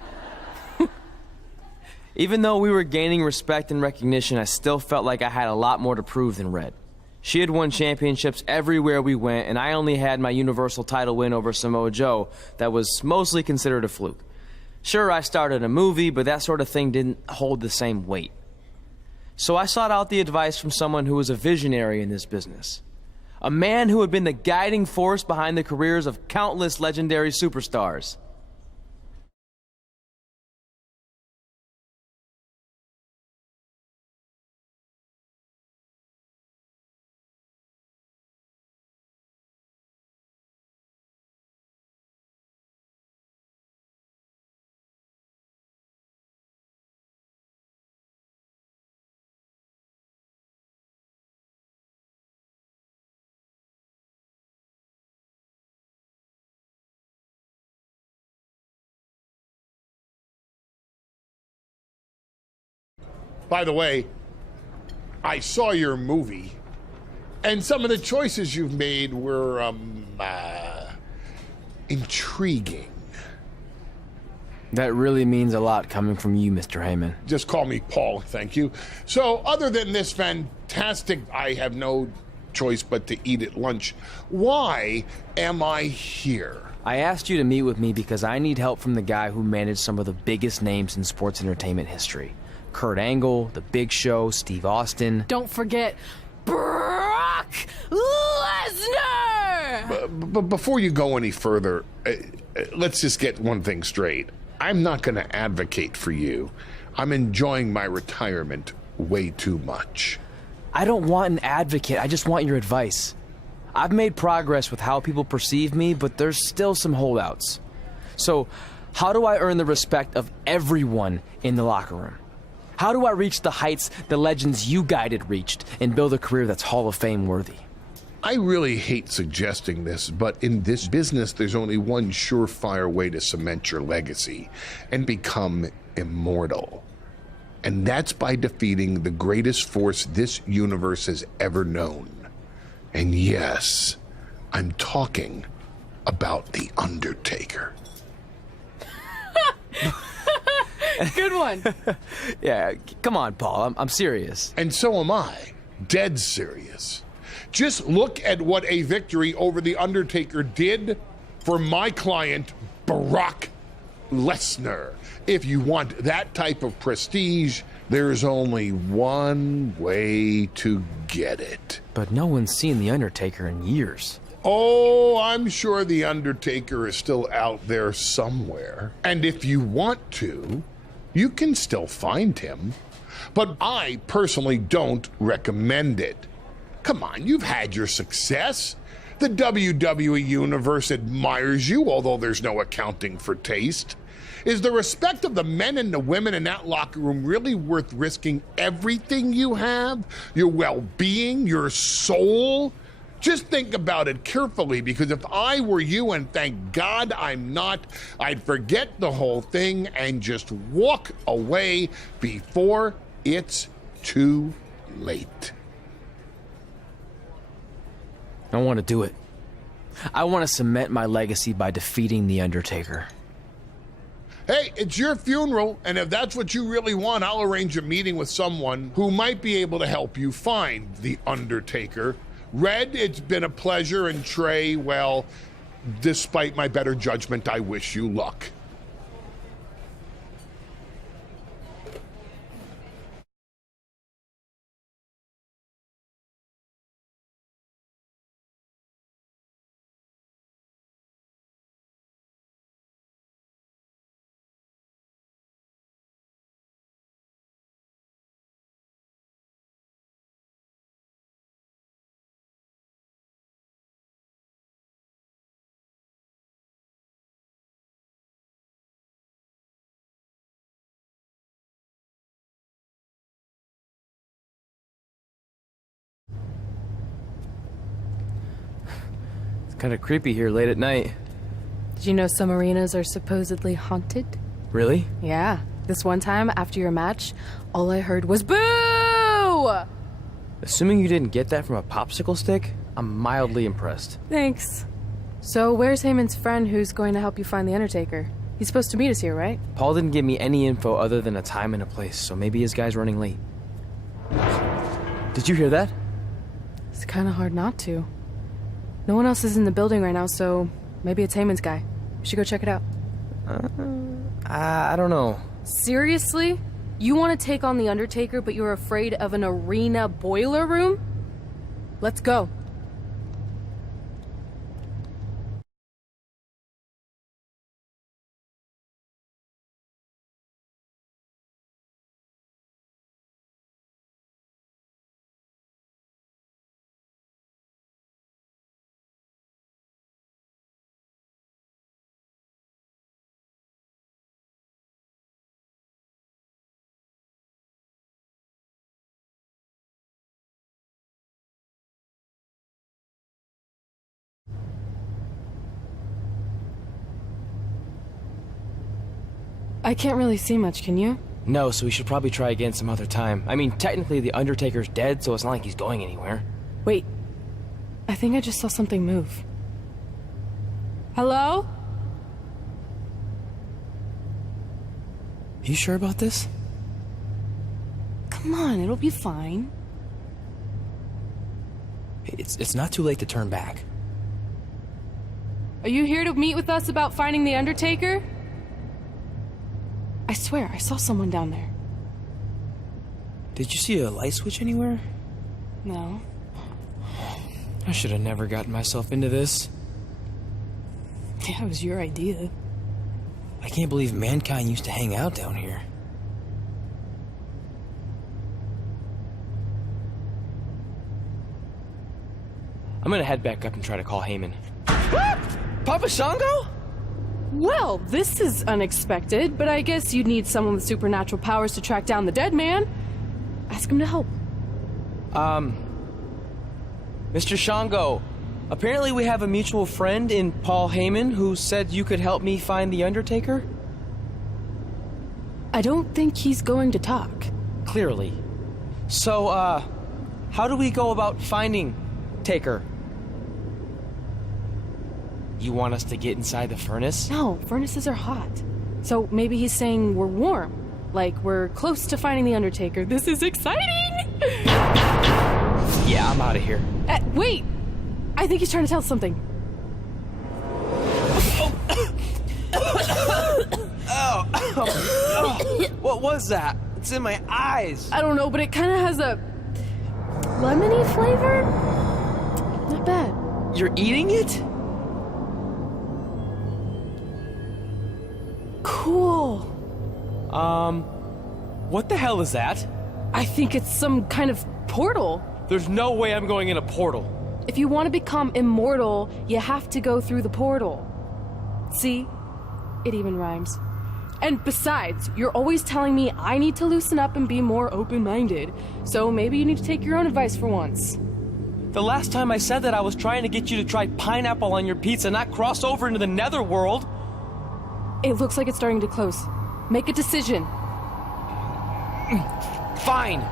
Even though we were gaining respect and recognition, I still felt like I had a lot more to prove than Red. She had won championships everywhere we went, and I only had my Universal title win over Samoa Joe that was mostly considered a fluke. Sure, I started a movie, but that sort of thing didn't hold the same weight. So I sought out the advice from someone who was a visionary in this business. A man who had been the guiding force behind the careers of countless legendary superstars. By the way, I saw your movie, and some of the choices you've made were, intriguing. That really means a lot coming from you, Mr. Heyman. Just call me Paul, thank you. So, other than this fantastic, I have no choice but to eat at lunch, why am I here? I asked you to meet with me because I need help from the guy who managed some of the biggest names in sports entertainment history. Kurt Angle, The Big Show, Steve Austin. Don't forget Brock Lesnar! But before you go any further, let's just get one thing straight. I'm not going to advocate for you. I'm enjoying my retirement way too much. I don't want an advocate, I just want your advice. I've made progress with how people perceive me, but there's still some holdouts. So, how do I earn the respect of everyone in the locker room? How do I reach the heights the legends you guided reached and build a career that's Hall of Fame worthy? I really hate suggesting this, but in this business, there's only one surefire way to cement your legacy and become immortal. And that's by defeating the greatest force this universe has ever known. And yes, I'm talking about The Undertaker. Good one. Yeah, come on, Paul, I'm serious. And so am I. Dead serious. Just look at what a victory over The Undertaker did for my client, Brock Lesnar. If you want that type of prestige, there's only one way to get it. But no one's seen The Undertaker in years. Oh, I'm sure The Undertaker is still out there somewhere. And if you want to, you can still find him. But I personally don't recommend it. Come on, you've had your success. The WWE Universe admires you, although there's no accounting for taste. Is the respect of the men and the women in that locker room really worth risking everything you have? Your well-being, your soul? Just think about it carefully, because if I were you, and thank God I'm not, I'd forget the whole thing and just walk away before it's too late. I want to do it. I want to cement my legacy by defeating The Undertaker. Hey, it's your funeral, and if that's what you really want, I'll arrange a meeting with someone who might be able to help you find The Undertaker. Red, it's been a pleasure, and Trey, well, despite my better judgment, I wish you luck. Kind of creepy here late at night. Did you know some arenas are supposedly haunted? Really? Yeah. This one time, after your match, all I heard was boo! Assuming you didn't get that from a popsicle stick, I'm mildly impressed. Thanks. So where's Heyman's friend who's going to help you find The Undertaker? He's supposed to meet us here, right? Paul didn't give me any info other than a time and a place, so maybe his guy's running late. Did you hear that? It's kind of hard not to. No one else is in the building right now, so maybe it's Heyman's guy. We should go check it out. I don't know. Seriously? You want to take on The Undertaker, but you're afraid of an arena boiler room? Let's go. I can't really see much, can you? No, so we should probably try again some other time. I mean, technically The Undertaker's dead, so it's not like he's going anywhere. Wait. I think I just saw something move. Hello? You sure about this? Come on, it'll be fine. It's not too late to turn back. Are you here to meet with us about finding the Undertaker? I swear, I saw someone down there. Did you see a light switch anywhere? No. I should have never gotten myself into this. Yeah, it was your idea. I can't believe mankind used to hang out down here. I'm gonna head back up and try to call Heyman. Papa Shango? Well, this is unexpected, but I guess you'd need someone with supernatural powers to track down the dead man. Ask him to help. Mr. Shango, apparently we have a mutual friend in Paul Heyman who said you could help me find the Undertaker? I don't think he's going to talk. Clearly. So, how do we go about finding Taker? You want us to get inside the furnace? No, furnaces are hot. So maybe he's saying we're warm. Like we're close to finding the Undertaker. This is exciting! Yeah, I'm out of here. Wait! I think he's trying to tell us something. What was that? It's in my eyes. I don't know, but it kind of has a lemony flavor? Not bad. You're eating it? Cool. What the hell is that? I think it's some kind of portal. There's no way I'm going in a portal. If you want to become immortal, you have to go through the portal. See? It even rhymes. And besides, you're always telling me I need to loosen up and be more open-minded. So maybe you need to take your own advice for once. The last time I said that, I was trying to get you to try pineapple on your pizza, not cross over into the netherworld. It looks like it's starting to close. Make a decision. Fine.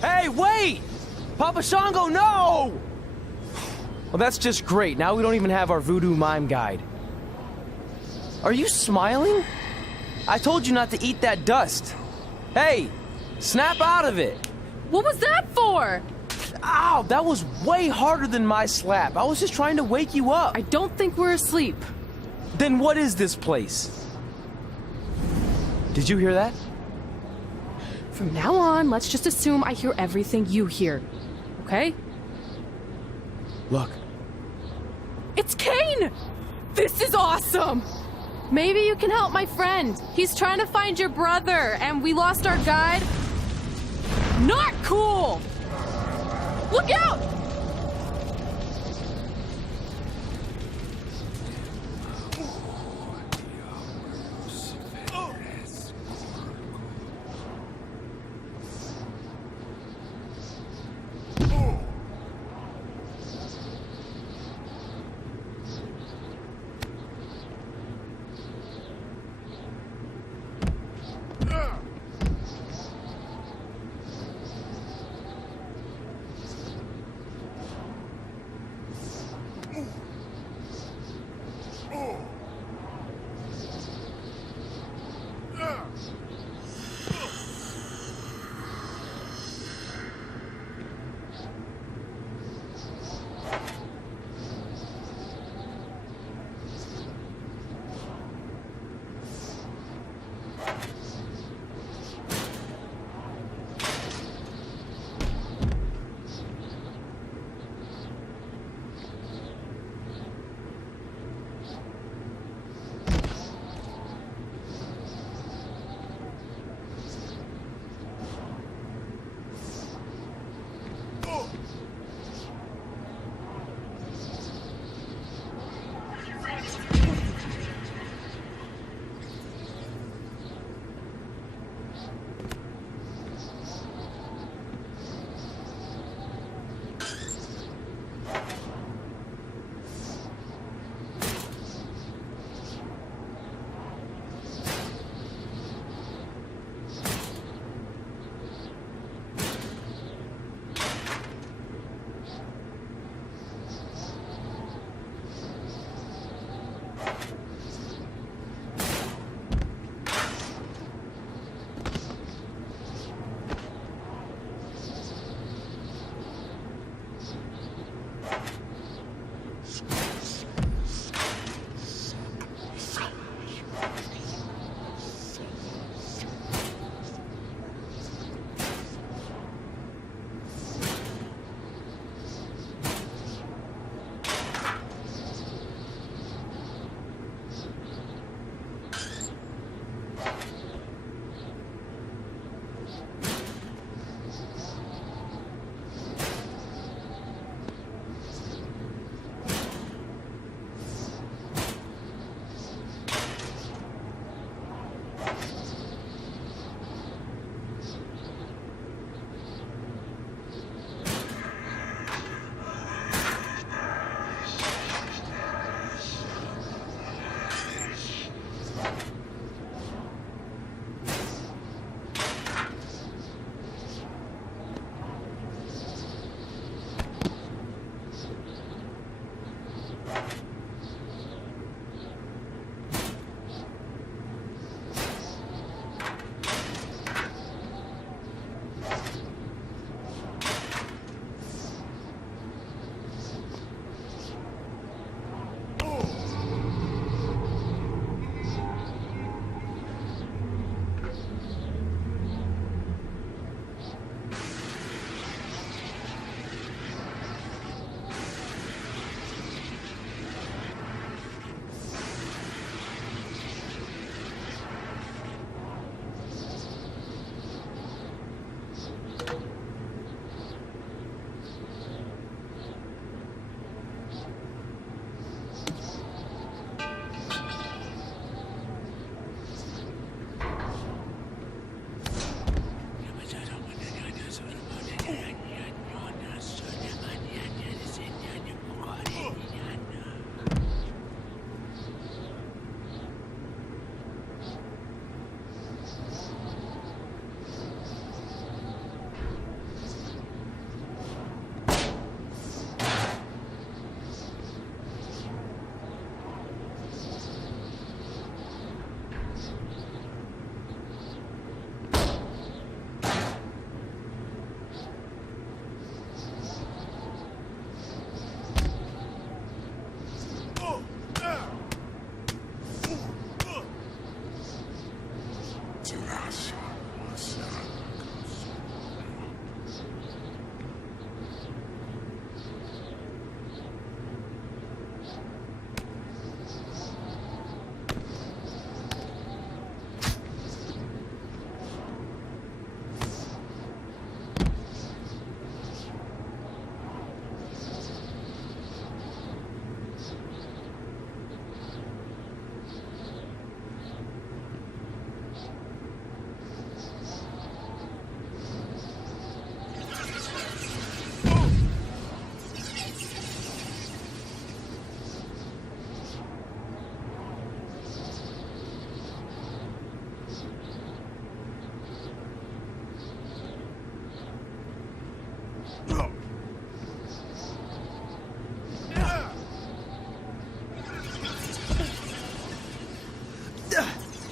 Hey, wait! Papa Shango, no! Well, that's just great. Now we don't even have our voodoo mime guide. Are you smiling? I told you not to eat that dust. Hey, snap out of it. What was that for? Ow, that was way harder than my slap. I was just trying to wake you up. I don't think we're asleep. Then what is this place? Did you hear that? From now on, let's just assume I hear everything you hear. Okay? Look. It's Kane! This is awesome! Maybe you can help my friend. He's trying to find your brother, and we lost our guide. Not cool! Look out!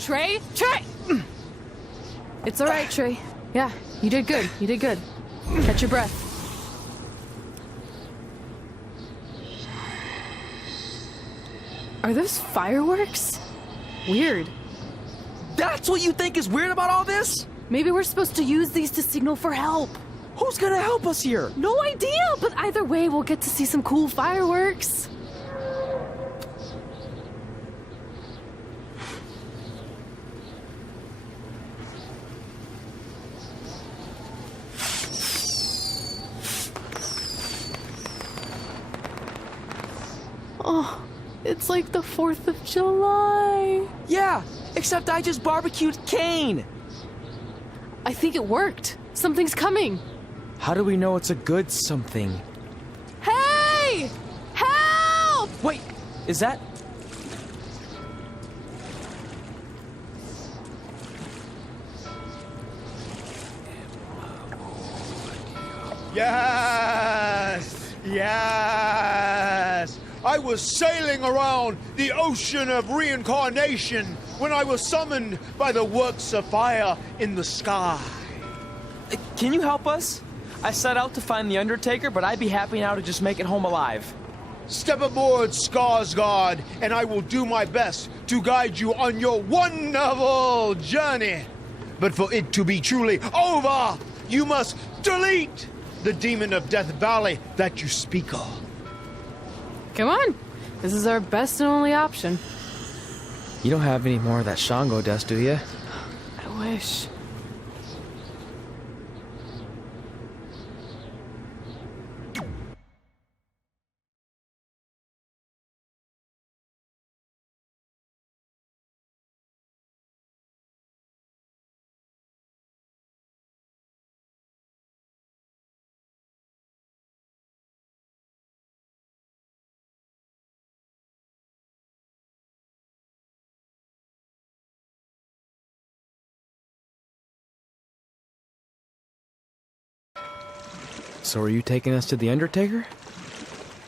Trey? Trey! It's all right, Trey. Yeah, you did good. You did good. Catch your breath. Are those fireworks? Weird. That's what you think is weird about all this? Maybe we're supposed to use these to signal for help. Who's gonna help us here? No idea, but either way, we'll get to see some cool fireworks. Oh, it's like the 4th of July. Yeah, except I just barbecued Kane. I think it worked. Something's coming. How do we know it's a good something? Hey! Help! Wait, is that... Yes! Yes! I was sailing around the ocean of reincarnation when I was summoned by the works of fire in the sky. Can you help us? I set out to find the Undertaker, but I'd be happy now to just make it home alive. Step aboard, Skarsgård, and I will do my best to guide you on your wonderful journey. But for it to be truly over, you must delete the demon of Death Valley that you speak of. Come on. This is our best and only option. You don't have any more of that Shango dust, do you? I wish. So are you taking us to the Undertaker?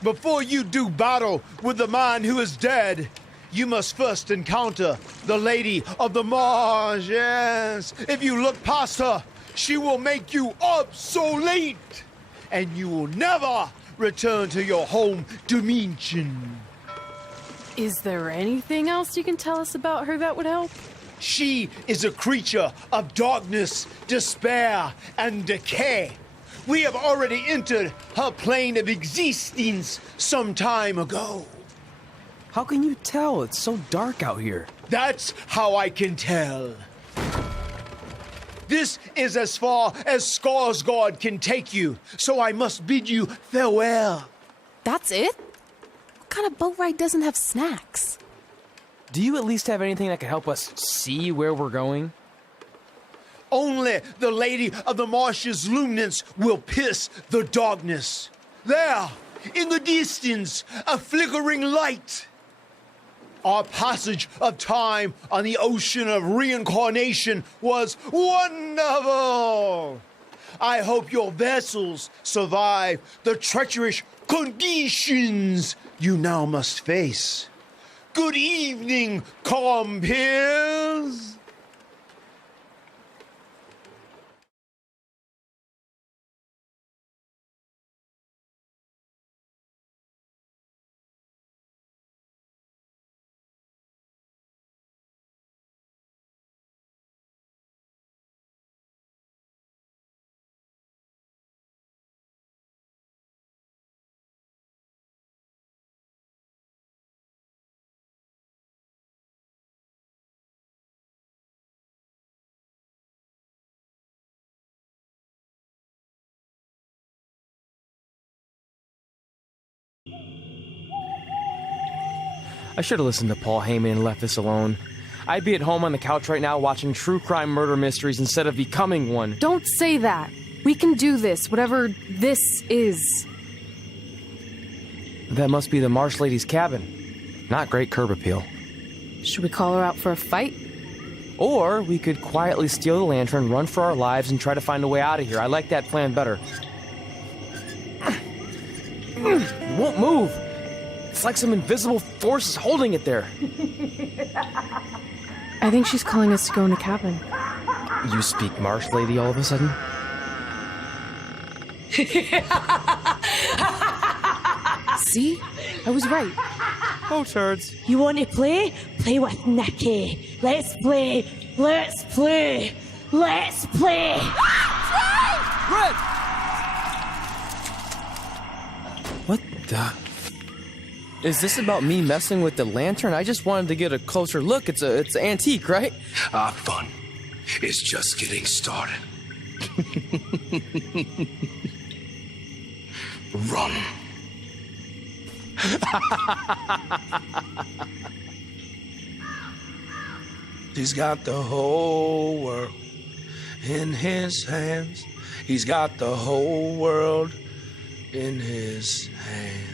Before you do battle with the man who is dead, you must first encounter the Lady of the Marsh. Yes. If you look past her, she will make you obsolete, and you will never return to your home dimension. Is there anything else you can tell us about her that would help? She is a creature of darkness, despair, and decay. We have already entered her plane of existence some time ago. How can you tell? It's so dark out here. That's how I can tell. This is as far as Skarsgård can take you, so I must bid you farewell. That's it? What kind of boat ride doesn't have snacks? Do you at least have anything that can help us see where we're going? Only the Lady of the Marsh's luminance will pierce the darkness. There, in the distance, a flickering light. Our passage of time on the ocean of reincarnation was wonderful. I hope your vessels survive the treacherous conditions you now must face. Good evening, compeers. I should have listened to Paul Heyman and left this alone. I'd be at home on the couch right now watching true crime murder mysteries instead of becoming one. Don't say that. We can do this, whatever this is. That must be the Marsh Lady's cabin. Not great curb appeal. Should we call her out for a fight? Or we could quietly steal the lantern, run for our lives, and try to find a way out of here. I like that plan better. It won't move. It's like some invisible force is holding it there. I think she's calling us to go in the cabin. You speak Marsh, lady, all of a sudden? See? I was right. Oh, turds. You want to play? Play with Nikki. Let's play. Let's play. Let's play. Red! What the? Is this about me messing with the lantern? I just wanted to get a closer look. It's antique, right? Our fun is just getting started. Run. He's got the whole world in his hands. He's got the whole world in his hands.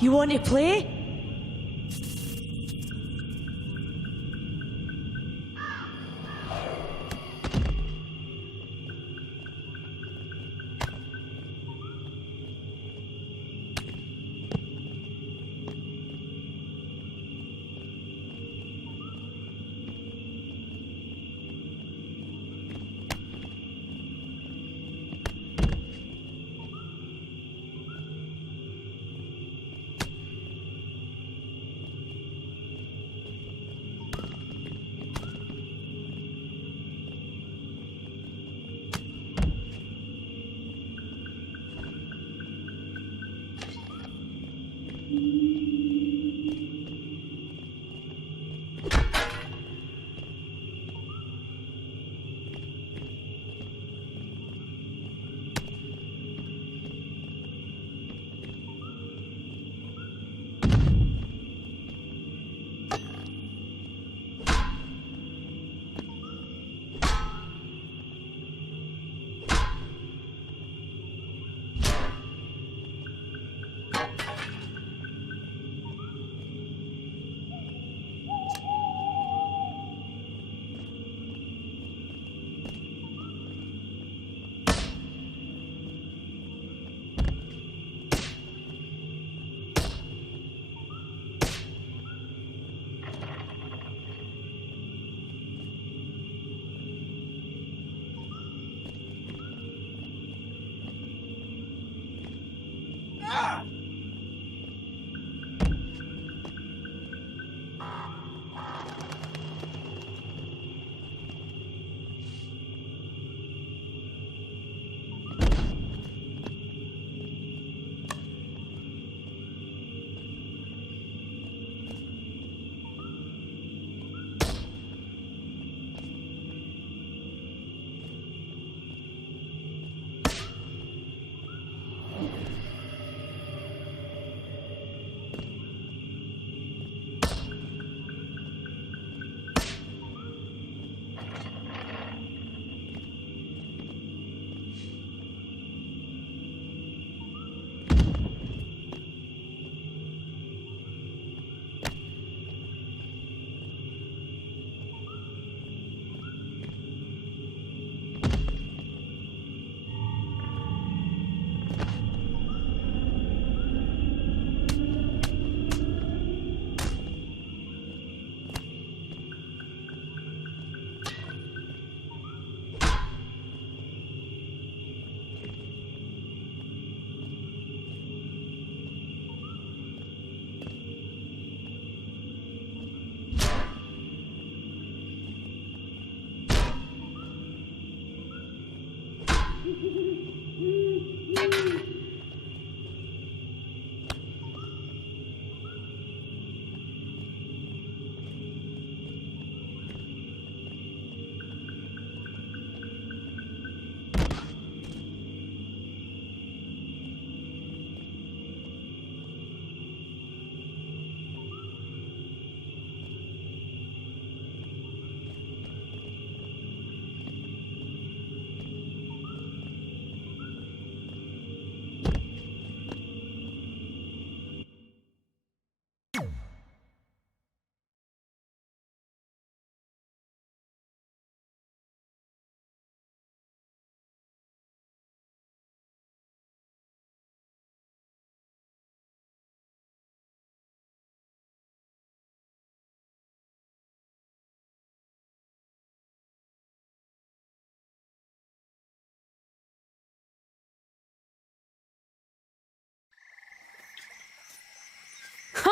You want to play?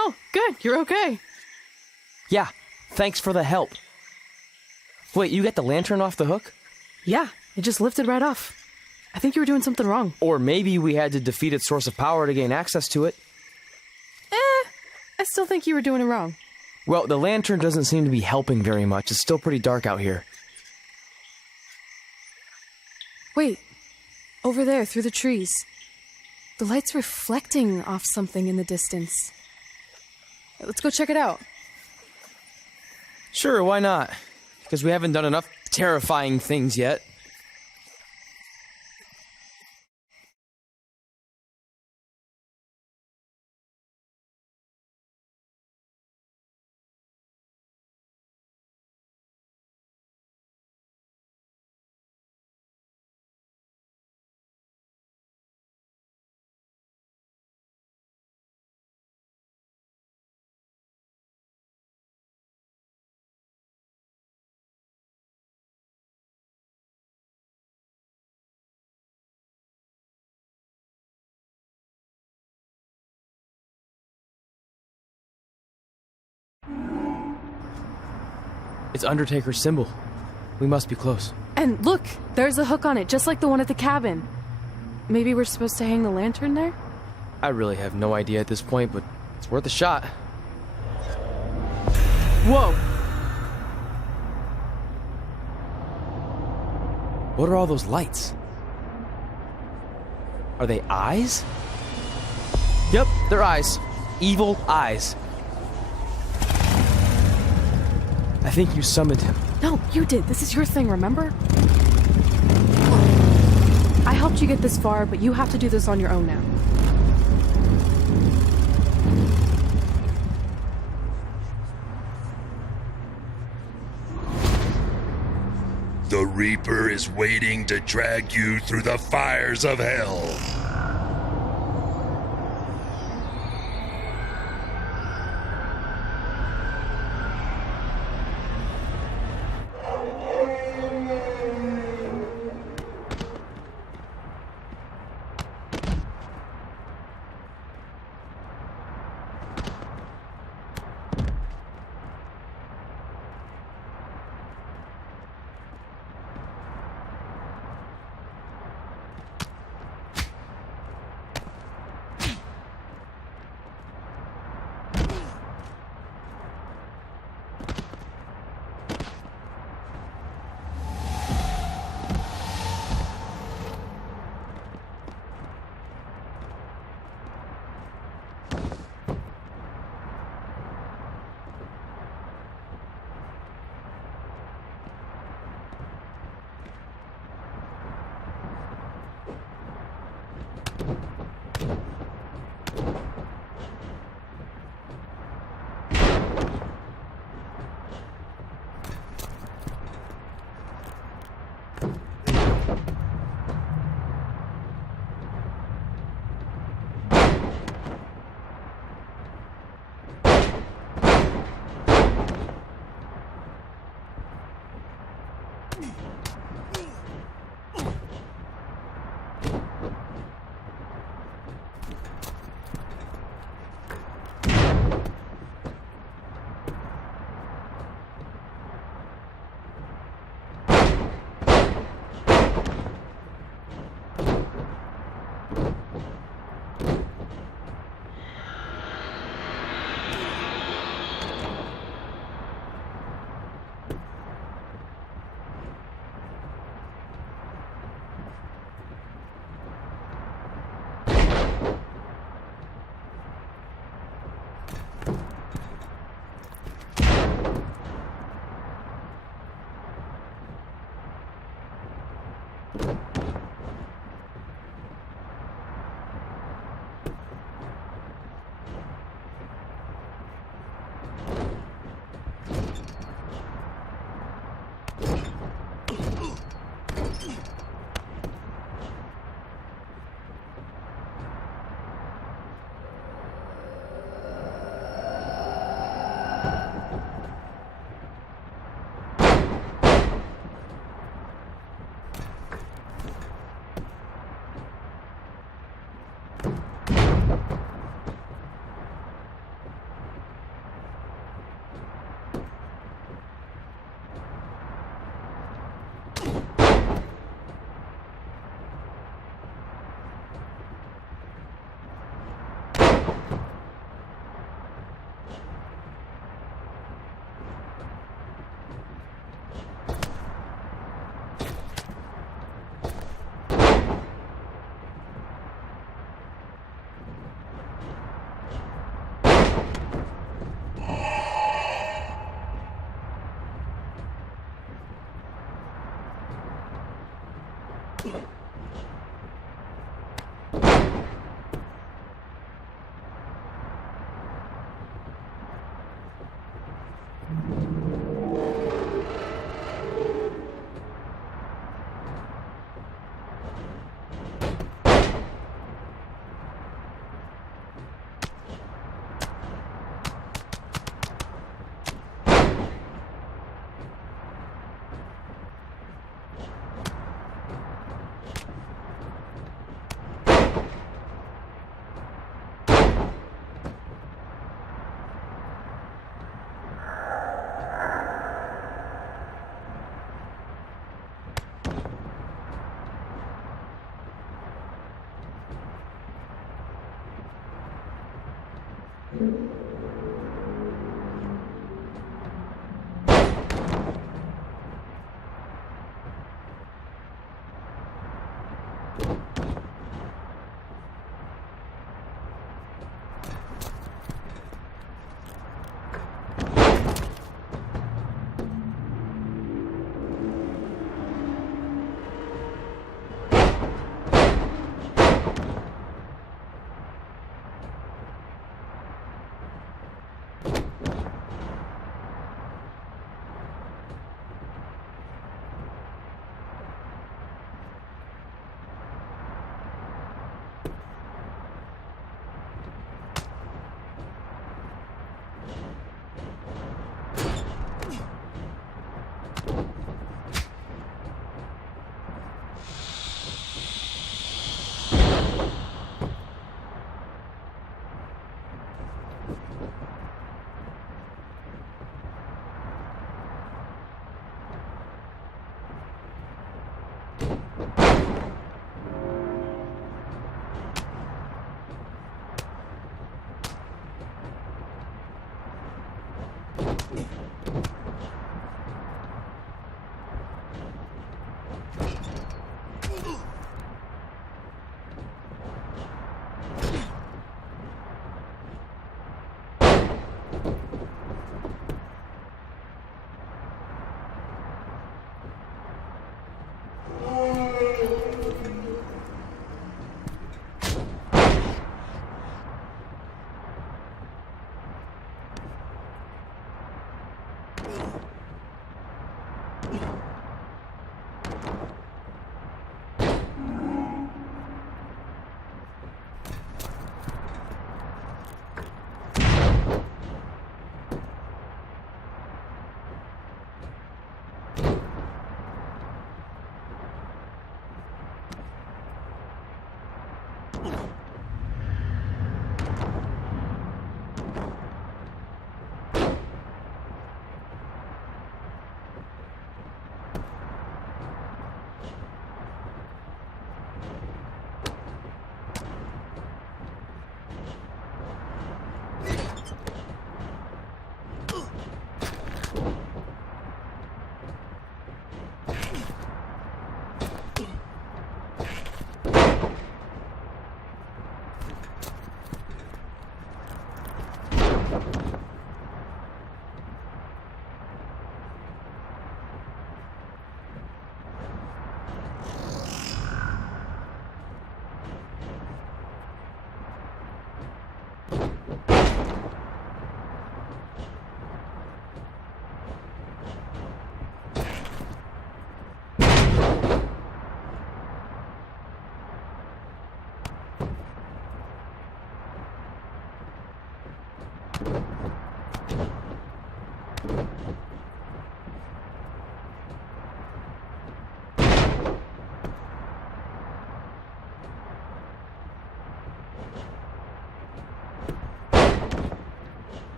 Oh, good. You're okay. Yeah, thanks for the help. Wait, you got the lantern off the hook? Yeah, it just lifted right off. I think you were doing something wrong. Or maybe we had to defeat its source of power to gain access to it. I still think you were doing it wrong. Well, the lantern doesn't seem to be helping very much. It's still pretty dark out here. Wait, over there, through the trees. The light's reflecting off something in the distance. Let's go check it out. Sure, why not? Because we haven't done enough terrifying things yet. It's Undertaker's symbol. We must be close. And look, there's a hook on it, just like the one at the cabin. Maybe we're supposed to hang the lantern there? I really have no idea at this point, but it's worth a shot. Whoa! What are all those lights? Are they eyes? Yep, they're eyes. Evil eyes. I think you summoned him. No, you did. This is your thing, remember? I helped you get this far, but you have to do this on your own now. The Reaper is waiting to drag you through the fires of hell.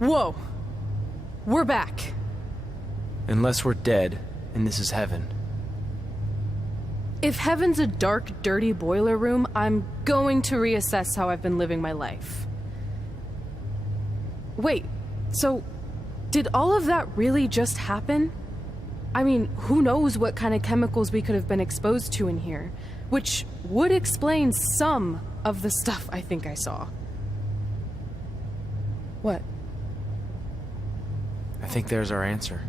Whoa. We're back. Unless we're dead, and this is heaven. If heaven's a dark, dirty boiler room, I'm going to reassess how I've been living my life. Wait, so did all of that really just happen? I mean, who knows what kind of chemicals we could have been exposed to in here, which would explain some of the stuff I think I saw. What? I think there's our answer.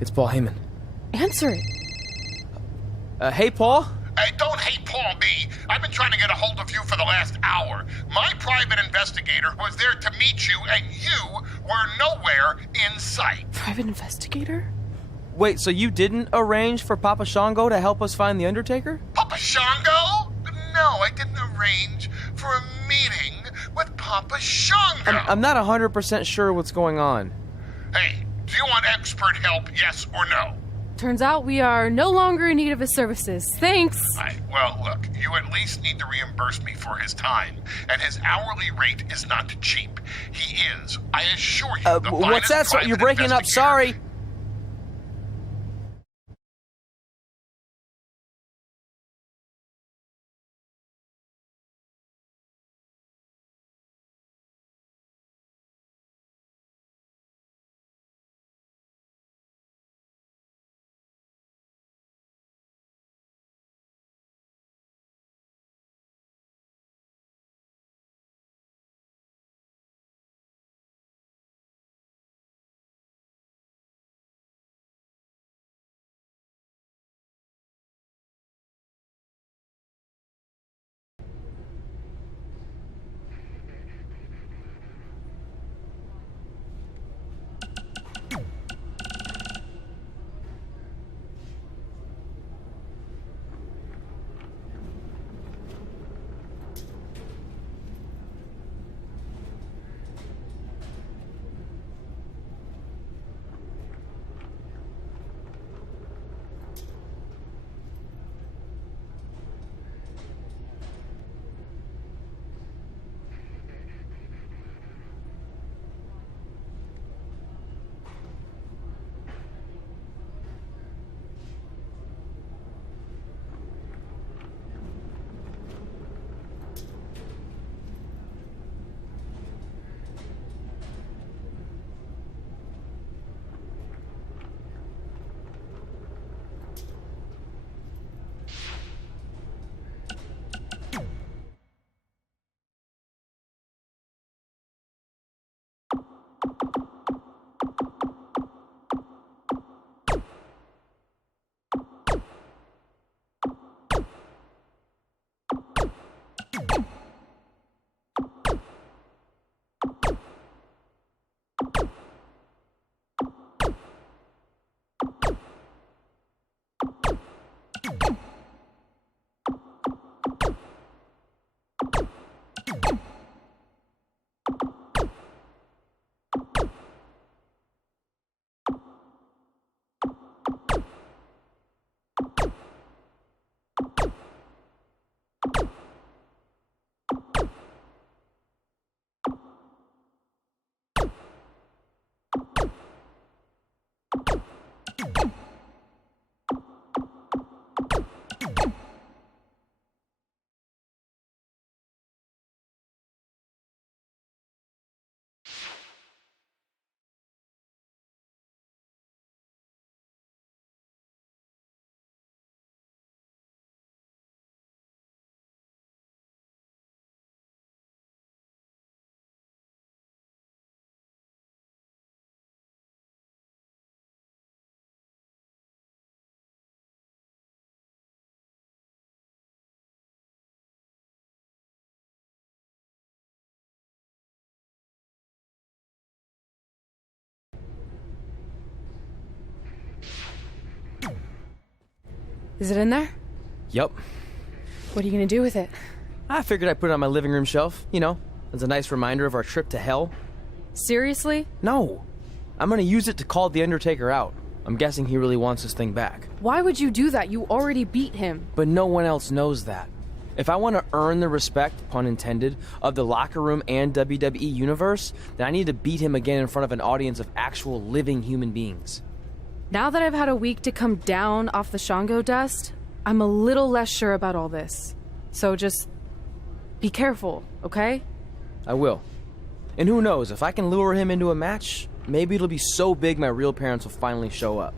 It's Paul Heyman. Answer it. Hey, Paul? Hey, don't hate Paul me. I've been trying to get a hold of you for the last hour. My private investigator was there to meet you, and you were nowhere in sight. Private investigator? Wait, so you didn't arrange for Papa Shango to help us find The Undertaker? Papa Shango? No, I didn't arrange for a meeting with Papa Shango. I'm not 100% sure what's going on. Hey, do you want expert help, yes or no? Turns out we are no longer in need of his services. Thanks. Well, look, you at least need to reimburse me for his time, and his hourly rate is not cheap. He is, I assure you, the what's that? finest You're breaking up, sorry. Is it in there? Yup. What are you gonna do with it? I figured I'd put it on my living room shelf, you know, as a nice reminder of our trip to hell. Seriously? No. I'm gonna use it to call The Undertaker out. I'm guessing he really wants this thing back. Why would you do that? You already beat him. But no one else knows that. If I want to earn the respect, pun intended, of the locker room and WWE universe, then I need to beat him again in front of an audience of actual living human beings. Now that I've had a week to come down off the Shango dust, I'm a little less sure about all this. So just be careful, okay? I will. And who knows, if I can lure him into a match, maybe it'll be so big my real parents will finally show up.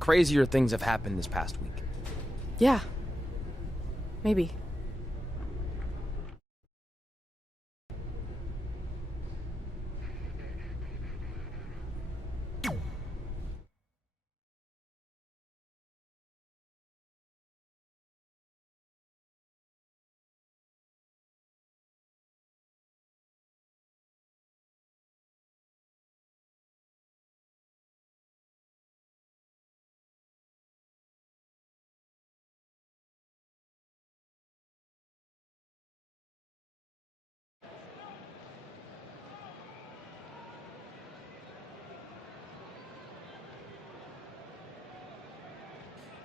Crazier things have happened this past week. Yeah. Maybe.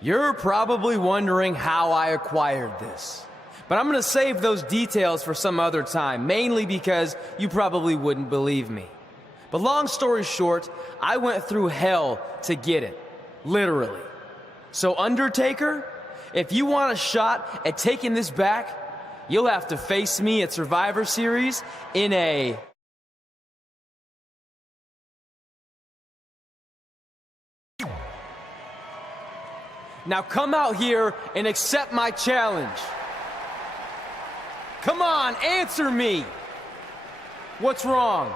You're probably wondering how I acquired this. But I'm gonna save those details for some other time, mainly because you probably wouldn't believe me. But long story short, I went through hell to get it. Literally. So Undertaker, if you want a shot at taking this back, you'll have to face me at Survivor Series in a... Now come out here and accept my challenge. Come on, answer me! What's wrong?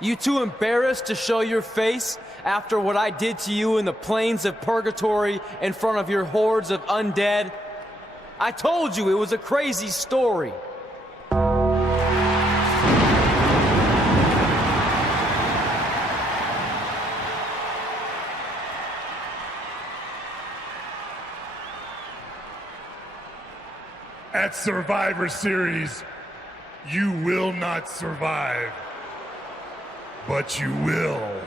You too embarrassed to show your face after what I did to you in the plains of purgatory in front of your hordes of undead? I told you it was a crazy story. At Survivor Series, you will not survive, but you will.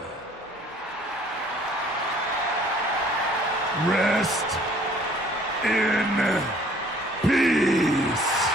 Rest in peace.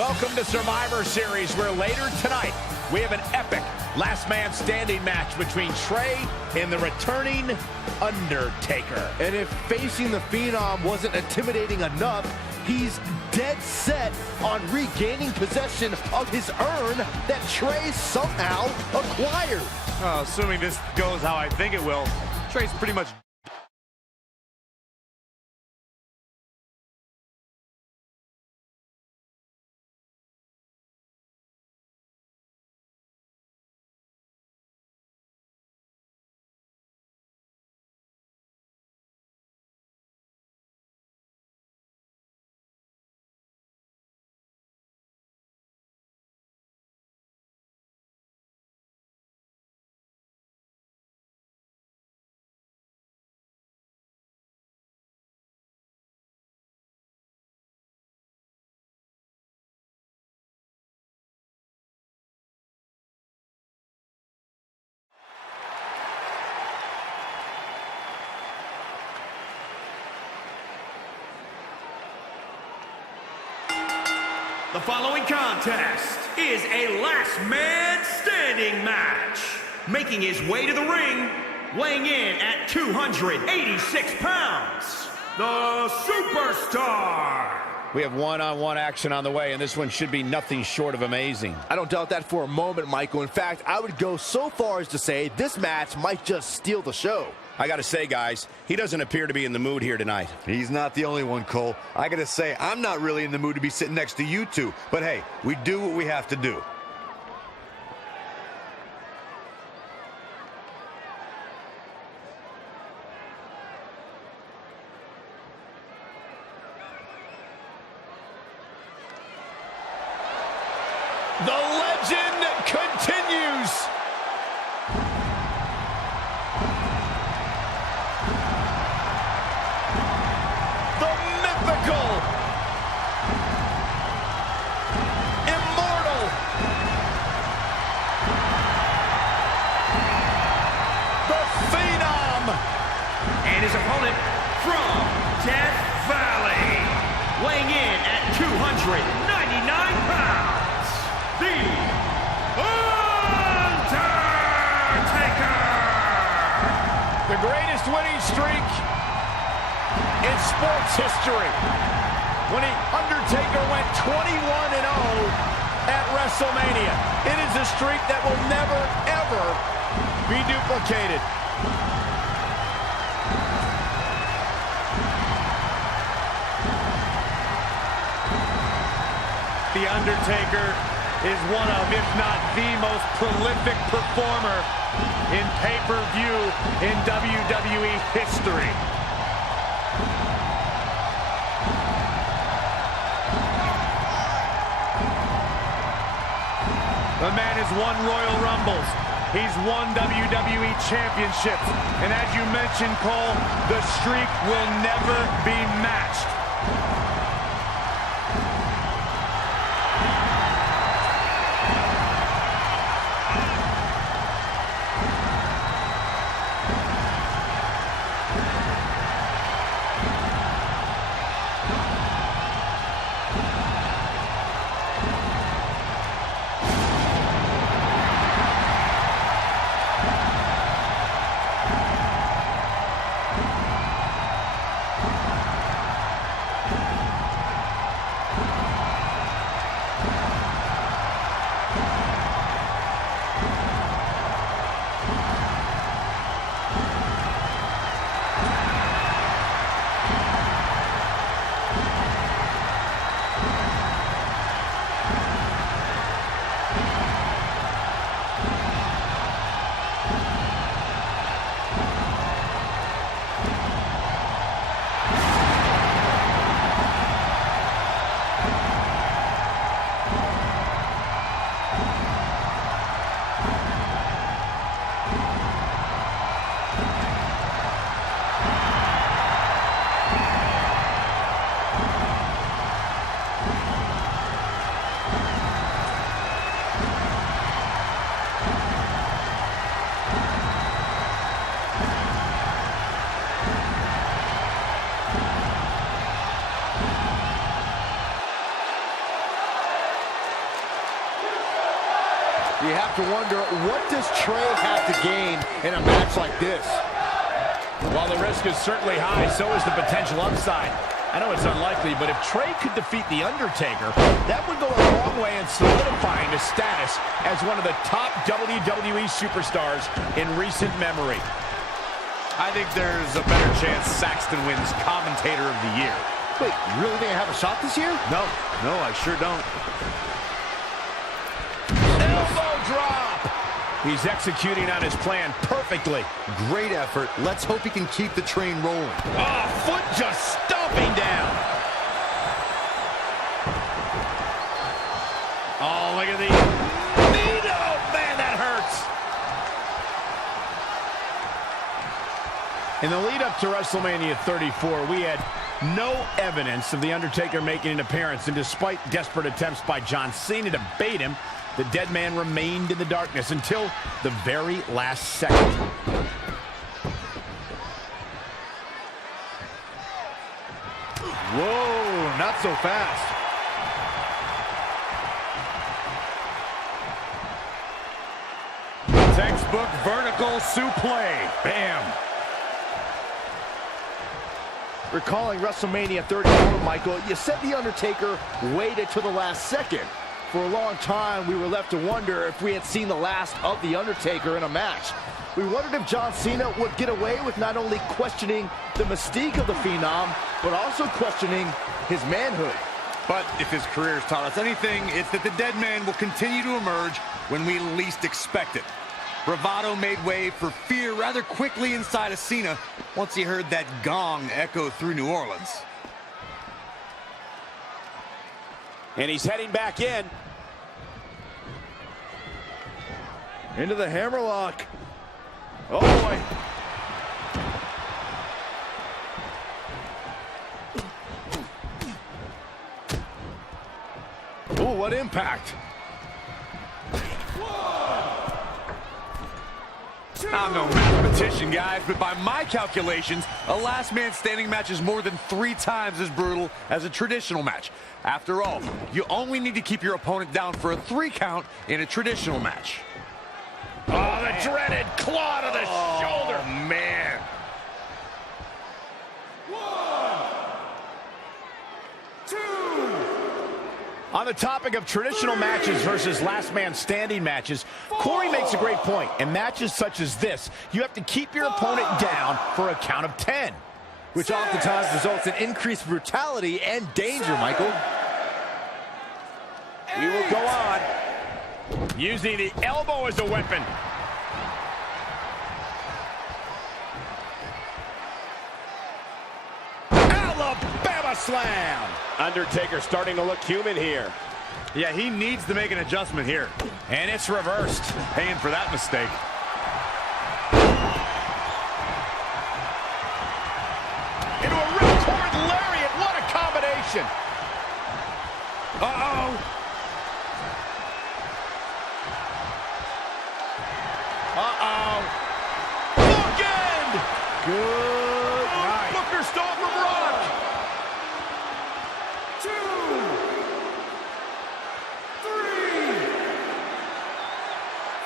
Welcome to Survivor Series, where later tonight we have an epic last man standing match between Trey and the returning Undertaker. And if facing the Phenom wasn't intimidating enough, he's dead set on regaining possession of his urn that Trey somehow acquired. Assuming this goes how I think it will, Trey's pretty much... The following contest is a last man standing match. Making his way to the ring, weighing in at 286 pounds, the Superstar. We have one-on-one action on the way, and this one should be nothing short of amazing. I don't doubt that for a moment, Michael. In fact, I would go so far as to say this match might just steal the show. I gotta say, guys, he doesn't appear to be in the mood here tonight. He's not the only one, Cole. I gotta say, I'm not really in the mood to be sitting next to you two. But hey, we do what we have to do. The legend continues. The mythical, immortal, the Phenom, And his opponent from Death Valley, weighing in at 299 pounds, the Undertaker! the greatest winning streak in sports history. When the Undertaker went 21-0 at WrestleMania. It is a streak that will never, ever be duplicated. The Undertaker is one of, if not the most prolific performer in pay-per-view in WWE history. The man has won Royal Rumbles. He's won WWE Championships. And as you mentioned, Cole, the streak will never be matched. have to wonder, what does Trey have to gain in a match like this? While the risk is certainly high, so is the potential upside. I know it's unlikely, but if Trey could defeat The Undertaker, that would go a long way in solidifying his status as one of the top WWE superstars in recent memory. I think there's a better chance Saxton wins Commentator of the Year. Wait, you really think I have a shot this year? No, I sure don't. Elbow drop! He's executing on his plan perfectly. Great effort. Let's hope he can keep the train rolling. Oh, foot just stomping down. Oh, look at the knee. Oh, man, that hurts. In the lead up to WrestleMania 34, we had no evidence of The Undertaker making an appearance, and despite desperate attempts by John Cena to bait him, the dead man remained in the darkness until the very last second. Whoa, not so fast. Textbook vertical suplex. Bam. Recalling WrestleMania 34, Michael, you said The Undertaker waited to the last second. For a long time, we were left to wonder if we had seen the last of The Undertaker in a match. We wondered if John Cena would get away with not only questioning the mystique of the Phenom, but also questioning his manhood. But if his career's taught us anything, it's that the dead man will continue to emerge when we least expect it. Bravado made way for fear rather quickly inside of Cena once he heard that gong echo through New Orleans. And he's heading back in. Into the hammerlock. Oh, boy. Oh, what impact. I'm no mathematician, guys, but by my calculations, a last man standing match is more than 3 times as brutal as a traditional match. After all, you only need to keep your opponent down for a 3 count in a traditional match. Oh, the dreaded claw to the shoulder. Man. On the topic of traditional matches versus last man standing matches, Corey makes a great point. In matches such as this, you have to keep your opponent down for a count of 10. Which oftentimes results in increased brutality and danger, Michael. We will go on. Using the elbow as a weapon. Alabama slam. Undertaker starting to look human here. Yeah, he needs to make an adjustment here. And it's reversed. Paying for that mistake. Into a ripcord lariat. What a combination. Uh-oh. Uh-oh. Bookend. Good night. Booker stole from Rock. 2, 3,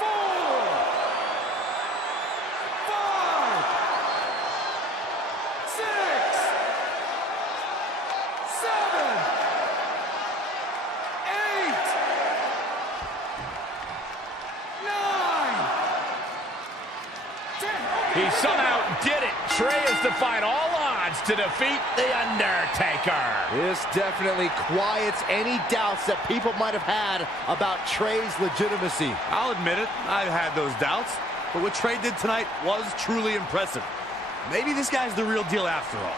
4, 5, 6, 7, 8, 9, 10. He somehow did it. Trey has defied all odds to defeat The Undertaker. This definitely quiets any doubts that people might have had about Trey's legitimacy. I'll admit it, I've had those doubts. But what Trey did tonight was truly impressive. Maybe this guy's the real deal after all.